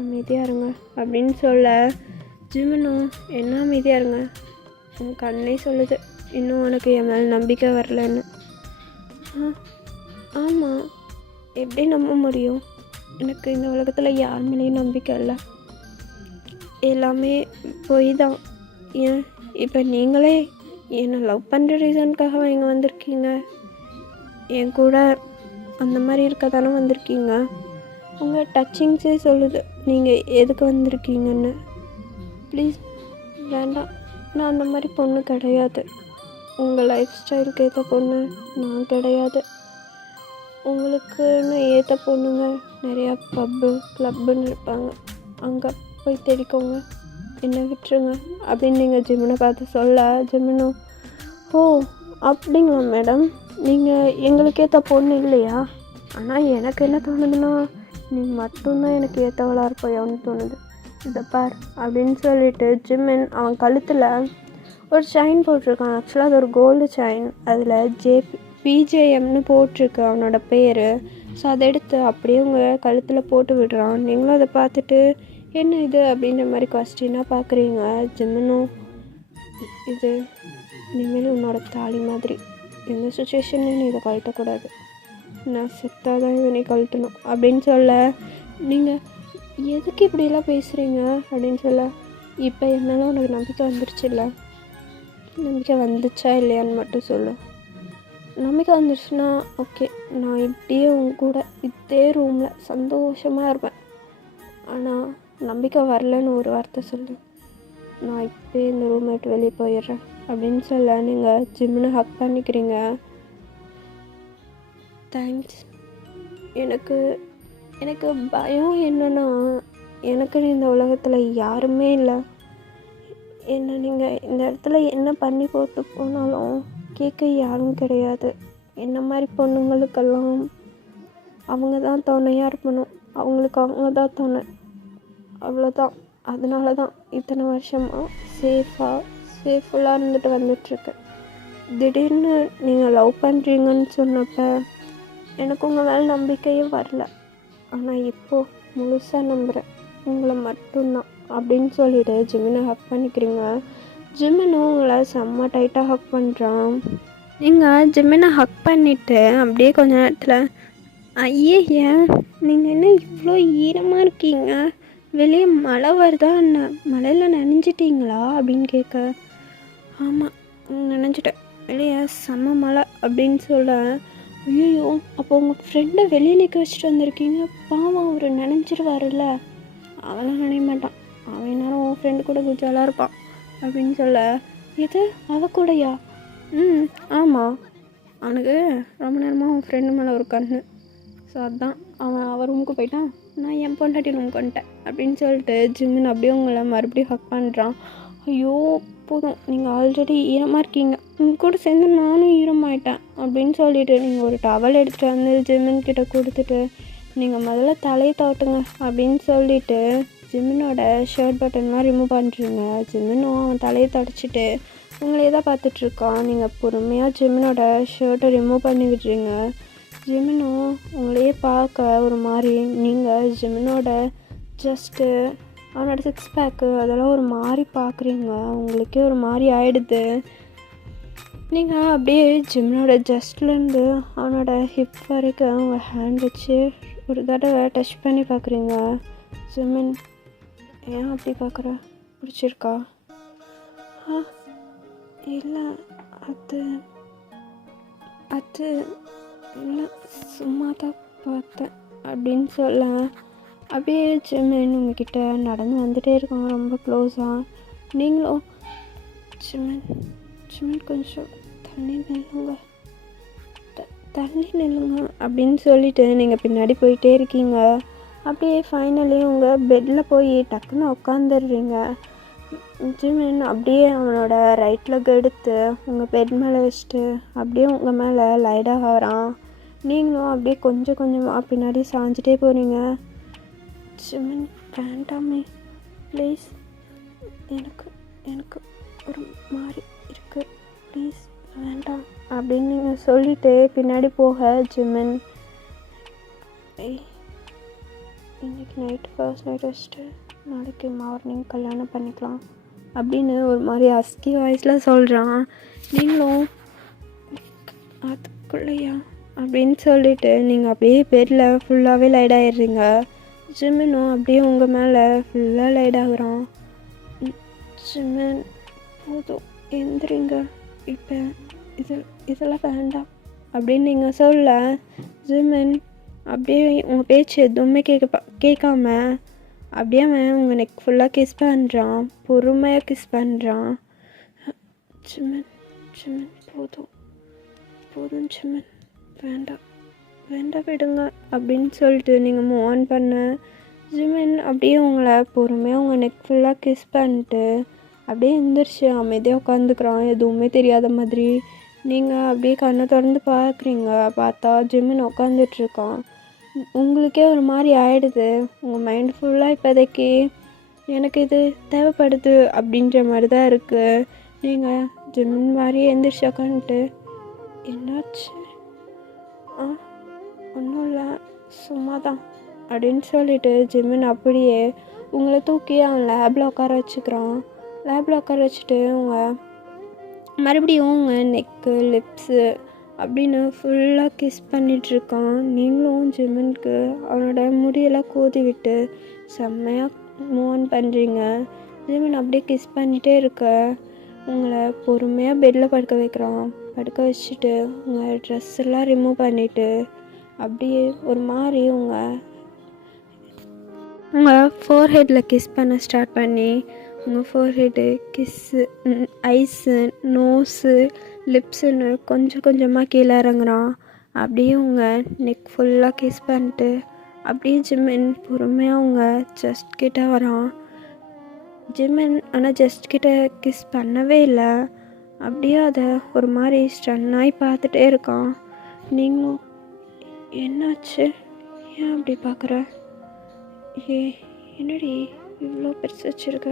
அமைதியாக இருங்க அப்படின்னு சொல்ல. ஜிமினும் என்ன அமைதியாக இருங்க, உன் கண்ணே சொல்லுது இன்னும் உனக்கு என் மேலே நம்பிக்கை வரலன்னு. ஆமாம் எப்படி நம்ப முடியும், எனக்கு இந்த உலகத்தில் யார் மேலேயும் நம்பிக்கை இல்லை, எல்லாமே பொய் தான். ஏன் இப்போ நீங்களே என்னை லவ் பண்ணுற ரீசனுக்காக இங்கே வந்திருக்கீங்க, என் கூட அந்த மாதிரி இருக்க தானே வந்திருக்கீங்க. உங்கள் டச்சிங்ஸே சொல்லுது நீங்கள் எதுக்கு வந்திருக்கீங்கன்னு. ப்ளீஸ் வேண்டாம், நான் அந்த மாதிரி பொண்ணு கிடையாது. உங்கள் லைஃப் ஸ்டைலுக்கு ஏற்ற பொண்ணு நான் கிடையாது. உங்களுக்குன்னு ஏற்ற பொண்ணுங்க நிறையா கிளப்புன்னு இருப்பாங்க, அங்கே போய் தேடிக்கோங்க, என்ன விட்டுருங்க அப்படின்னு நீங்கள் ஜிமினை பார்த்து சொல்ல. ஜிமினும் ஓ அப்படிங்களா மேடம், நீங்கள் எங்களுக்கு ஏற்ற பொண்ணு இல்லையா? ஆனால் எனக்கு என்ன தோணுதுன்னா நீ மட்டும்தான் எனக்கு ஏற்றவளாக இருப்பையான்னு தோணுது. இதை பார் அப்படின்னு சொல்லிட்டு ஜிமின் அவன் கழுத்தில் ஒரு செயின் போட்டிருக்கான். ஆக்சுவலாக அது ஒரு கோல்டு செயின், அதில் பிஜேஎம்னு போட்டிருக்கு அவனோட பேர். ஸோ அதை எடுத்து அப்படியே உங்கள் கழுத்தில் போட்டு விடுறான். நீங்களும் அதை பார்த்துட்டு என்ன இது அப்படின்ற மாதிரி கொஸ்டினாக பார்க்குறீங்க. ஜிமினும் இது இனிமேல் உன்னோட தாலி மாதிரி, எந்த சுச்சுவேஷன்லையும் நீ இதை கழட்டக்கூடாது, நான் செத்தாதான் இதை நீ கழட்டணும் அப்படின்னு சொல்ல. நீங்கள் எதுக்கு இப்படியெல்லாம் பேசுகிறீங்க அப்படின்னு சொல்ல. இப்போ என்னால் உனக்கு நம்பிக்கை வந்துருச்சு இல்லை, நம்பிக்கை வந்துச்சா இல்லையான்னு மட்டும் சொல்லு. நம்பிக்கை வந்துருச்சுன்னா ஓகே, நான் இப்படியே உங்க கூட இதே ரூமில் சந்தோஷமாக இருப்பேன். ஆனால் நம்பிக்கை வரலன்னு ஒரு வார்த்தை சொல்லு, நான் இப்போயே இந்த ரூமை விட்டு வெளியே போயிடுறேன் அப்படின்னு சொல்ல. நீங்கள் ஜிம்னு ஹக் பண்ணிக்கிறீங்க. தேங்க்ஸ். எனக்கு பயம் என்னென்னா, எனக்குன்னு இந்த உலகத்தில் யாருமே இல்லை. என்ன நீங்கள் இந்த இடத்துல என்ன பண்ணி போட்டு போனாலும் கேட்க யாரும் கிடையாது. என்ன மாதிரி பொண்ணுங்களுக்கெல்லாம் அவங்க தான் துணையாக இருக்கணும், அவங்களுக்கு அவங்க தான் துணை, அவ்வளோதான். அதனால தான் இத்தனை வருஷமாக சேஃபுல்லாக இருந்துட்டு வந்துட்டுருக்கேன். திடீர்னு நீங்கள் லவ் பண்ணுறீங்கன்னு சொன்னப்போ எனக்கு உங்கள் மேலே நம்பிக்கையே வரல. ஆனால் இப்போது முழுசாக நம்புகிறேன், உங்களை மட்டும்தான் அப்படின்னு சொல்லிவிட்டு ஜிமினை ஹக் பண்ணிக்கிறீங்க. ஜிமினும் உங்களை செம்ம டைட்டாக ஹக் பண்ணுறான். நீங்கள் ஜிமினை ஹக் பண்ணிவிட்டு அப்படியே கொஞ்ச நேரத்தில் ஐயே ஏன் நீங்கள் என்ன இவ்வளோ ஈரமாக இருக்கீங்க, வெளியே மழை வருதா என்ன, மழையில் நனைஞ்சிட்டிங்களா அப்படின்னு கேட்க. ஆமாம் நனைஞ்சிட்டேன், வெளியே செம்ம மழை அப்படின்னு சொல்ல. ஐயோ அப்போ உங்கள் ஃப்ரெண்டை வெளியே நிற்க வச்சுட்டு வந்திருக்கீங்க, பாவம் அவர் நினைஞ்சிருவாருல்ல. அவெல்லாம் நினைக்க மாட்டான், அவன் நேரம் உன் ஃப்ரெண்டு கூட குஜாலாக இருப்பான் அப்படின்னு சொல்ல. எது அவ கூடயா? ஆமாம், அவனுக்கு ரொம்ப நேரமாக உன் ஃப்ரெண்டு மேலே ஒரு கண்ணு. ஸோ அதுதான் அவன் ரூமுக்கு போயிட்டான், நான் என் பொண்டாட்டி ரூமுக்கு வந்துட்டேன் அப்படின்னு சொல்லிட்டு ஜிம்மின் அப்படியே உங்களை மறுபடியும் ஹக் பண்ணுறான். ஐயோ போதும், நீங்கள் ஆல்ரெடி ஈரமாக இருக்கீங்க, உங்க கூட சேர்ந்து நானும் ஈரமாயிட்டேன் அப்படின்னு சொல்லிவிட்டு நீங்கள் ஒரு டவல் எடுத்துகிட்டு வந்து ஜிம்மின் கிட்ட கொடுத்துட்டு நீங்கள் முதல்ல தலையை தோட்டுங்க அப்படின்னு சொல்லிவிட்டு ஜிம்மினோட ஷர்ட் பட்டன்லாம் ரிமூவ் பண்ணுறீங்க. ஜிம்மினும் அவன் தலையை தொடச்சிட்டு உங்களே தான் பார்த்துட்ருக்கான். நீங்கள் பொறுமையாக ஜிம்மினோட ஷர்ட்டை ரிமூவ் பண்ணி விடுறீங்க. ஜிமினும் உங்களையே பார்க்க ஒரு மாதிரி, நீங்கள் ஜிமினோட ஜஸ்ட்டு அவனோட 6 பேக்கு அதெல்லாம் ஒரு மாதிரி பார்க்குறீங்க, உங்களுக்கே ஒரு மாதிரி ஆகிடுது. நீங்கள் அப்படியே ஜிமினோட ஜஸ்ட்லேருந்து அவனோட ஹிப் வரைக்கும் உங்கள் ஹேண்ட் வச்சு ஒரு தடவை டச் பண்ணி பார்க்குறீங்க. ஜிமின் ஏன் அப்படி பார்க்குற, பிடிச்சிருக்கா? இல்லை அது இல்லை சும்மா தான் பார்த்தேன் அப்படின்னு சொல்ல. அப்படியே ஜிமின் உங்ககிட்ட நடந்து வந்துகிட்டே இருக்காங்க ரொம்ப க்ளோஸாக. நீங்களும் ஜிமின் கொஞ்சம் தண்ணி வேணுங்க, தள்ளி நில்லுங்க அப்படின்னு சொல்லிட்டு நீங்கள் பின்னாடி போயிட்டே இருக்கீங்க. அப்படியே ஃபைனலி உங்கள் பெட்டில் போய் டக்குன்னு உட்காந்துடுறீங்க. ஜிமின் அப்படியே அவனோட ரைட் லெக் எடுத்து உங்கள் பெட் மேலே வச்சுட்டு அப்படியே உங்கள் மேலே லைடாக வரான். நீங்களும் அப்படியே கொஞ்சம் கொஞ்சமாக பின்னாடி சாஞ்சிட்டே போகிறீங்க. ஜிமின் வேண்டாமே ப்ளீஸ், எனக்கு எனக்கு ஒரு மாதிரி இருக்குது, ப்ளீஸ் வேண்டாம் அப்படின்னு நீங்கள் சொல்லிட்டு பின்னாடி போக ஜிமின் இன்னைக்கு நைட்டு ஃபர்ஸ்ட் நைட் வச்சுட்டு நாளைக்கு மார்னிங் கல்யாணம் பண்ணிக்கலாம் அப்படின்னு ஒரு மாதிரி அஸ்கி வாய்ஸில் சொல்கிறான். நீங்களும் அதுக்குள்ளையா அப்படின்னு சொல்லிட்டு நீங்கள் அப்படியே பெட்டில் ஃபுல்லாகவே லைட் ஆகிடுறீங்க. ஜிமினும் அப்படியே உங்கள் மேலே ஃபுல்லாக லைட் ஆகுறான். ஜிமின் போதும் எந்திரிங்க, இப்போ இதெல்லாம் வேண்டாம் அப்படின்னு நீங்கள் சொல்ல ஜிமின் அப்படியே உங்கள் பேச்சு எதுவுமே கேட்காம அப்படியே அவன் உங்கள் நெக் ஃபுல்லாக கிஸ் பண்ணுறான், பொறுமையாக கிஸ் பண்ணுறான். ஜிமின் ஜிமின் போதும் போதும் ஜிமின், வேண்டாம் வேண்டாம் விடுங்க அப்படின்னு சொல்லிட்டு நீங்கள் மூவ் ஆன் பண்ண ஜிமின் அப்படியே உங்களை பொறுமையாக உங்கள் நெக் ஃபுல்லாக கிஸ் பண்ணிட்டு அப்படியே எந்திரிச்சு அமைதியாக உட்காந்துக்கிறான், எதுவுமே தெரியாத மாதிரி. நீங்கள் அப்படியே கண்ணை திறந்து பார்க்குறீங்க, பார்த்தா ஜிமின் உட்காந்துட்ருக்கான். உங்களுக்கே ஒரு மாதிரி ஆகிடுது. உங்கள் மைண்ட் ஃபுல்லாக இப்போதைக்கு எனக்கு இது தேவைப்படுது அப்படின்ற மாதிரி தான் இருக்குது. நீங்கள் ஜிமின் மாதிரியே எந்திரிச்சு உட்காந்துட்டு என்னாச்சு, ஒன்றும் இல்லை சும்மா தான் அப்படின்னு சொல்லிட்டு ஜிமின் அப்படியே உங்களை தூக்கி அவன் லேபில் உட்கார வச்சுக்கிறான். லேபில் உட்கார வச்சுட்டு உங்கள் மறுபடியும் உங்கள் நெக்கு லிப்ஸு அப்படின்னு ஃபுல்லாக கிஸ் பண்ணிகிட்ருக்கான். நீங்களும் ஜிமினுக்கு அவனோட முடியெல்லாம் கோதி விட்டு செம்மையாக மூவ் ஆன் பண்ணுறீங்க. ஜிமின் அப்படியே கிஸ் பண்ணிகிட்டே இருக்க உங்களை பொறுமையாக பெட்டில் படுக்க வைக்கிறான். படுக்க வச்சுட்டு உங்கள் ட்ரெஸ் எல்லாம் ரிமூவ் பண்ணிவிட்டு அப்படியே ஒரு மாதிரி உங்கள் ஃபோர்ஹெட்டில் கிஸ் பண்ண ஸ்டார்ட் பண்ணி உங்கள் ஃபோர்ஹெட்டு கிஸ்ஸு ஐஸு நோஸு லிப்ஸுன்னு கொஞ்சம் கொஞ்சமாக கீழே இறங்குறான். அப்படியே உங்கள் நெக் ஃபுல்லாக கிஸ் பண்ணிட்டு அப்படியே ஜிமின் பொறுமையாக உங்கள் செஸ்ட் கிட்ட வரான். ஜிமின் ஆனால் செஸ்ட் கிட்ட கிஸ் பண்ணவே இல்லை. அப்படியே அதை ஒரு மாதிரி ஸ்டன்னாகி பார்த்துட்டே இருக்கான். நீங்களும் என்னாச்சு, ஏன் அப்படி பார்க்குற, என்னடி இவ்வளோ பெருசு வச்சுருக்க,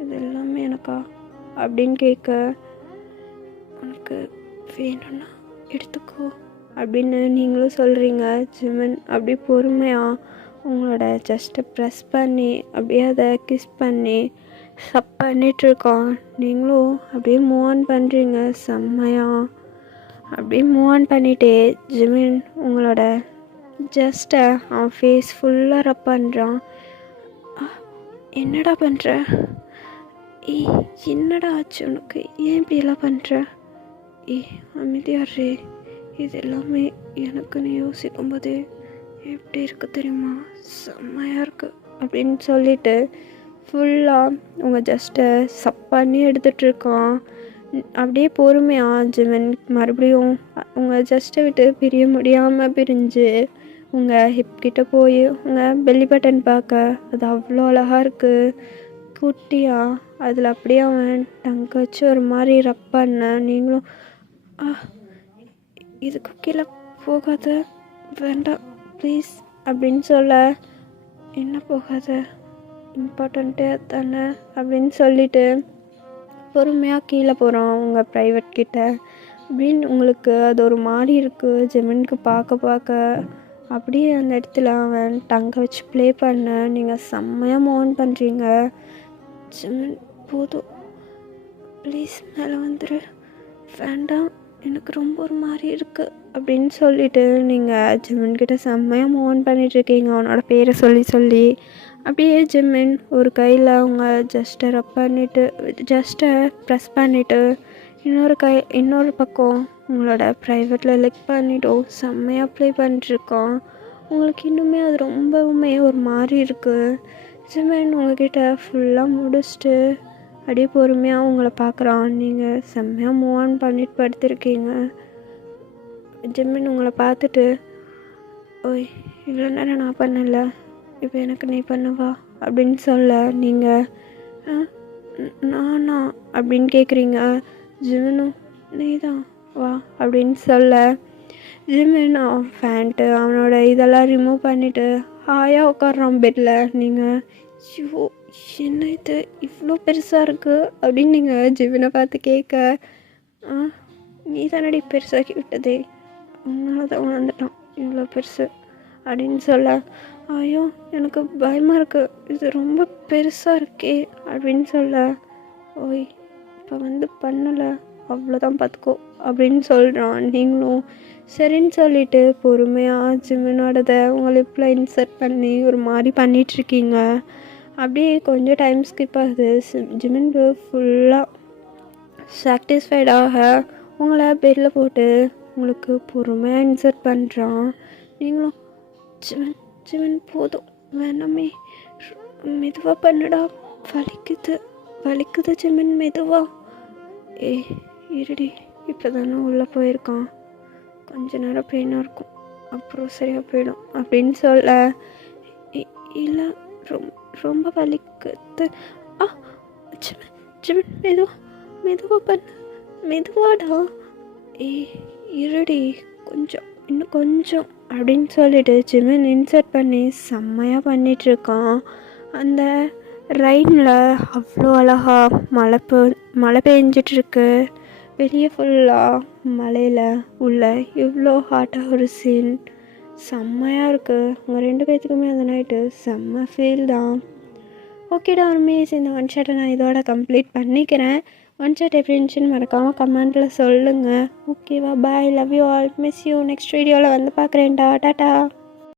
இது எல்லாமே எனக்கா அப்படின்னு கேட்க உனக்கு வேணும்னா எடுத்துக்கோ அப்படின்னு நீங்களும் சொல்கிறீங்க. ஜிமின் அப்படி பொறுமையாக உங்களோட செஸ்ட்டை ப்ரெஸ் பண்ணி அப்படியே அதை கிஸ் பண்ணி சப் பண்ணிகிட்ருக்கான். நீங்களும் அப்படியே மூவ் ஆன் பண்ணுறீங்க செம்மையாக. அப்படியே மூவ் ஆன் பண்ணிகிட்டே ஜிமின் உங்களோட ஜஸ்ட்டை அவன் ஃபேஸ் ஃபுல்லாக ரப் பண்ணுறான். என்னடா பண்ணுற, என்னடா ஆச்சு உனக்கு, ஏன் இப்படியெல்லாம் பண்ணுற, அமைதியாடுறே, இது எல்லாமே எனக்குன்னு யோசிக்கும்போது எப்படி இருக்கு தெரியுமா, செம்மையாக இருக்குது அப்படின்னு சொல்லிட்டு ஃபுல்லாக உங்கள் ஜஸ்ட்டை சப் பண்ணி எடுத்துகிட்ருக்கான். அப்படியே பொறுமையாக ஜிமின் மறுபடியும் உங்கள் ஜஸ்ட்டை விட்டு பிரிய முடியாமல் பிரிஞ்சு உங்கள் ஹிப்கிட்ட போய் உங்கள் பெல்லி பட்டன் பார்க்க அது அவ்வளோ அழகாக இருக்குது குட்டியாக. அதில் அப்படியே அவன் டங்க வச்சு ஒரு மாதிரி ரப் பண்ண நீங்களும் இதுக்கு கீழே போகாத, வேண்டாம் ப்ளீஸ் அப்படின்னு சொல்ல, என்ன போகாத, இம்பார்ட்டண்ட்டே தானே அப்படின்னு சொல்லிட்டு பொறுமையாக கீழே போகிறான் உங்கள் ப்ரைவேட் கிட்ட. அப்படின்னு உங்களுக்கு அது ஒரு மாதிரி இருக்குது ஜிமினுக்கு பார்க்க அப்படியே அந்த இடத்துல அவன் டங்க வச்சு ப்ளே பண்ண நீங்கள் செம்மையாக மோன் பண்ணுறீங்க. ஜிமின் போதும் ப்ளீஸ் மேலே வந்துடு, வேண்டாம் எனக்கு ரொம்ப ஒரு மாதிரி இருக்குது அப்படின்னு சொல்லிட்டு நீங்கள் ஜிமின்கிட்ட செம்மையாக மோன் பண்ணிகிட்ருக்கீங்க அவனோட பேரை சொல்லி. அப்படியே ஜிமின் ஒரு கையில் அவங்க ஜஸ்ட்டை ரப் பண்ணிவிட்டு ஜஸ்ட்டை ப்ரெஸ் பண்ணிவிட்டு இன்னொரு பக்கம் உங்களோட ப்ரைவேட்டில் லிக் பண்ணிவிட்டோம் செம்மையாக ப்ளே பண்ணிட்டுருக்கோம். உங்களுக்கு இன்னுமே அது ரொம்பவுமே ஒரு மாதிரி இருக்குது. ஜிமின் உங்கள்கிட்ட ஃபுல்லாக முடிச்சுட்டு அப்படியே பொறுமையாக உங்களை பார்க்குறான். நீங்கள் செம்மையாக மூவ் ஆன் பண்ணிட்டு படுத்திருக்கீங்க. ஜிம்மின் உங்களை பார்த்துட்டு, ஓய் இவ்வளோ நேரம் நான் பண்ணல, இப்போ எனக்கு நீ பண்ணுவா அப்படின்னு சொல்ல நீங்கள் நானா அப்படின்னு கேட்குறீங்க. ஜிமினும் நீ தான் வா அப்படின்னு சொல்ல, ஜிமின் அவன் ஃபேண்ட்டு அவனோட இதெல்லாம் ரிமூவ் பண்ணிவிட்டு ஹாயாக உட்காடுறான் பெட்டில். நீங்கள் ஐயோ என்ன இது இவ்வளோ பெருசாக இருக்குது அப்படின்னு நீங்கள் ஜிமினை பார்த்து கேட்க, நீ தானடி பெருசாக்கி விட்டதே, உன்னால தான் உணர்ந்துட்டான் இவ்வளோ பெருசு அப்படின்னு சொல்ல, ஐயோ எனக்கு பயமாக இருக்குது, இது ரொம்ப பெருசாக இருக்கே அப்படின்னு சொல்ல, ஓய் இப்போ பண்ணலை அவ்வளோதான் பார்த்துக்கோ அப்படின்னு சொல்கிறான். நீங்களும் சரின்னு சொல்லிவிட்டு பொறுமையாக ஜிமினோடதை உங்கள் லிப்பில் இன்சர்ட் பண்ணி ஒரு மாதிரி பண்ணிகிட்ருக்கீங்க. அப்படியே கொஞ்சம் டைம் ஸ்கிப் ஆகுது. ஜிமின்க்கு ஃபுல்லாக சாட்டிஸ்ஃபைடாக உங்களை பெட்டில் போட்டு உங்களுக்கு பொறுமையாக இன்சர்ட் பண்ணுறான். நீங்களும் ஜிமின் ஜிமின் போதும் வேணாமே, மெதுவாக பண்ணுடா, வலிக்குது ஜிமின் மெதுவா. இருடி இப்போ தானே உள்ளே போயிருக்கான், கொஞ்ச நேரம் பெயினாக இருக்கும், அப்புறம் சரியாக போயிடும் அப்படின்னு சொல்ல, இல்லை ரொம்ப வலிக்குது. ஜிமின் ஜிமின் மெதுவாக பண்ணு, மெதுவாடா, இருடி இன்னும் கொஞ்சம் அப்படின்னு சொல்லிட்டு ஜிமின் இன்சர்ட் பண்ணி செம்மையாக பண்ணிகிட்ருக்கான். அந்த ரைனில் அவ்வளோ அழகாக மழை பெஞ்சிட்ருக்கு. வெளியே ஃபுல்லாக மலையில் உள்ள இவ்வளோ ஹாட்டாக ஒரு சீன் செம்மையாக இருக்குது. உங்கள் 2 பேர்த்துக்குமே அந்த நைட்டு செம்ம ஃபீல் தான். ஓகேடா ரமேஷ், இந்த ஒன் ஷாட்டை நான் இதோட கம்ப்ளீட் பண்ணிக்கிறேன். ஒன் ஷாட் எப்படி இருந்துச்சுன்னு மறக்காமல் கமெண்ட்டில் சொல்லுங்கள். ஓகேவா, bye, love you all, miss you. Next வீடியோவில் பார்க்குறேன்டா, டாட்டா.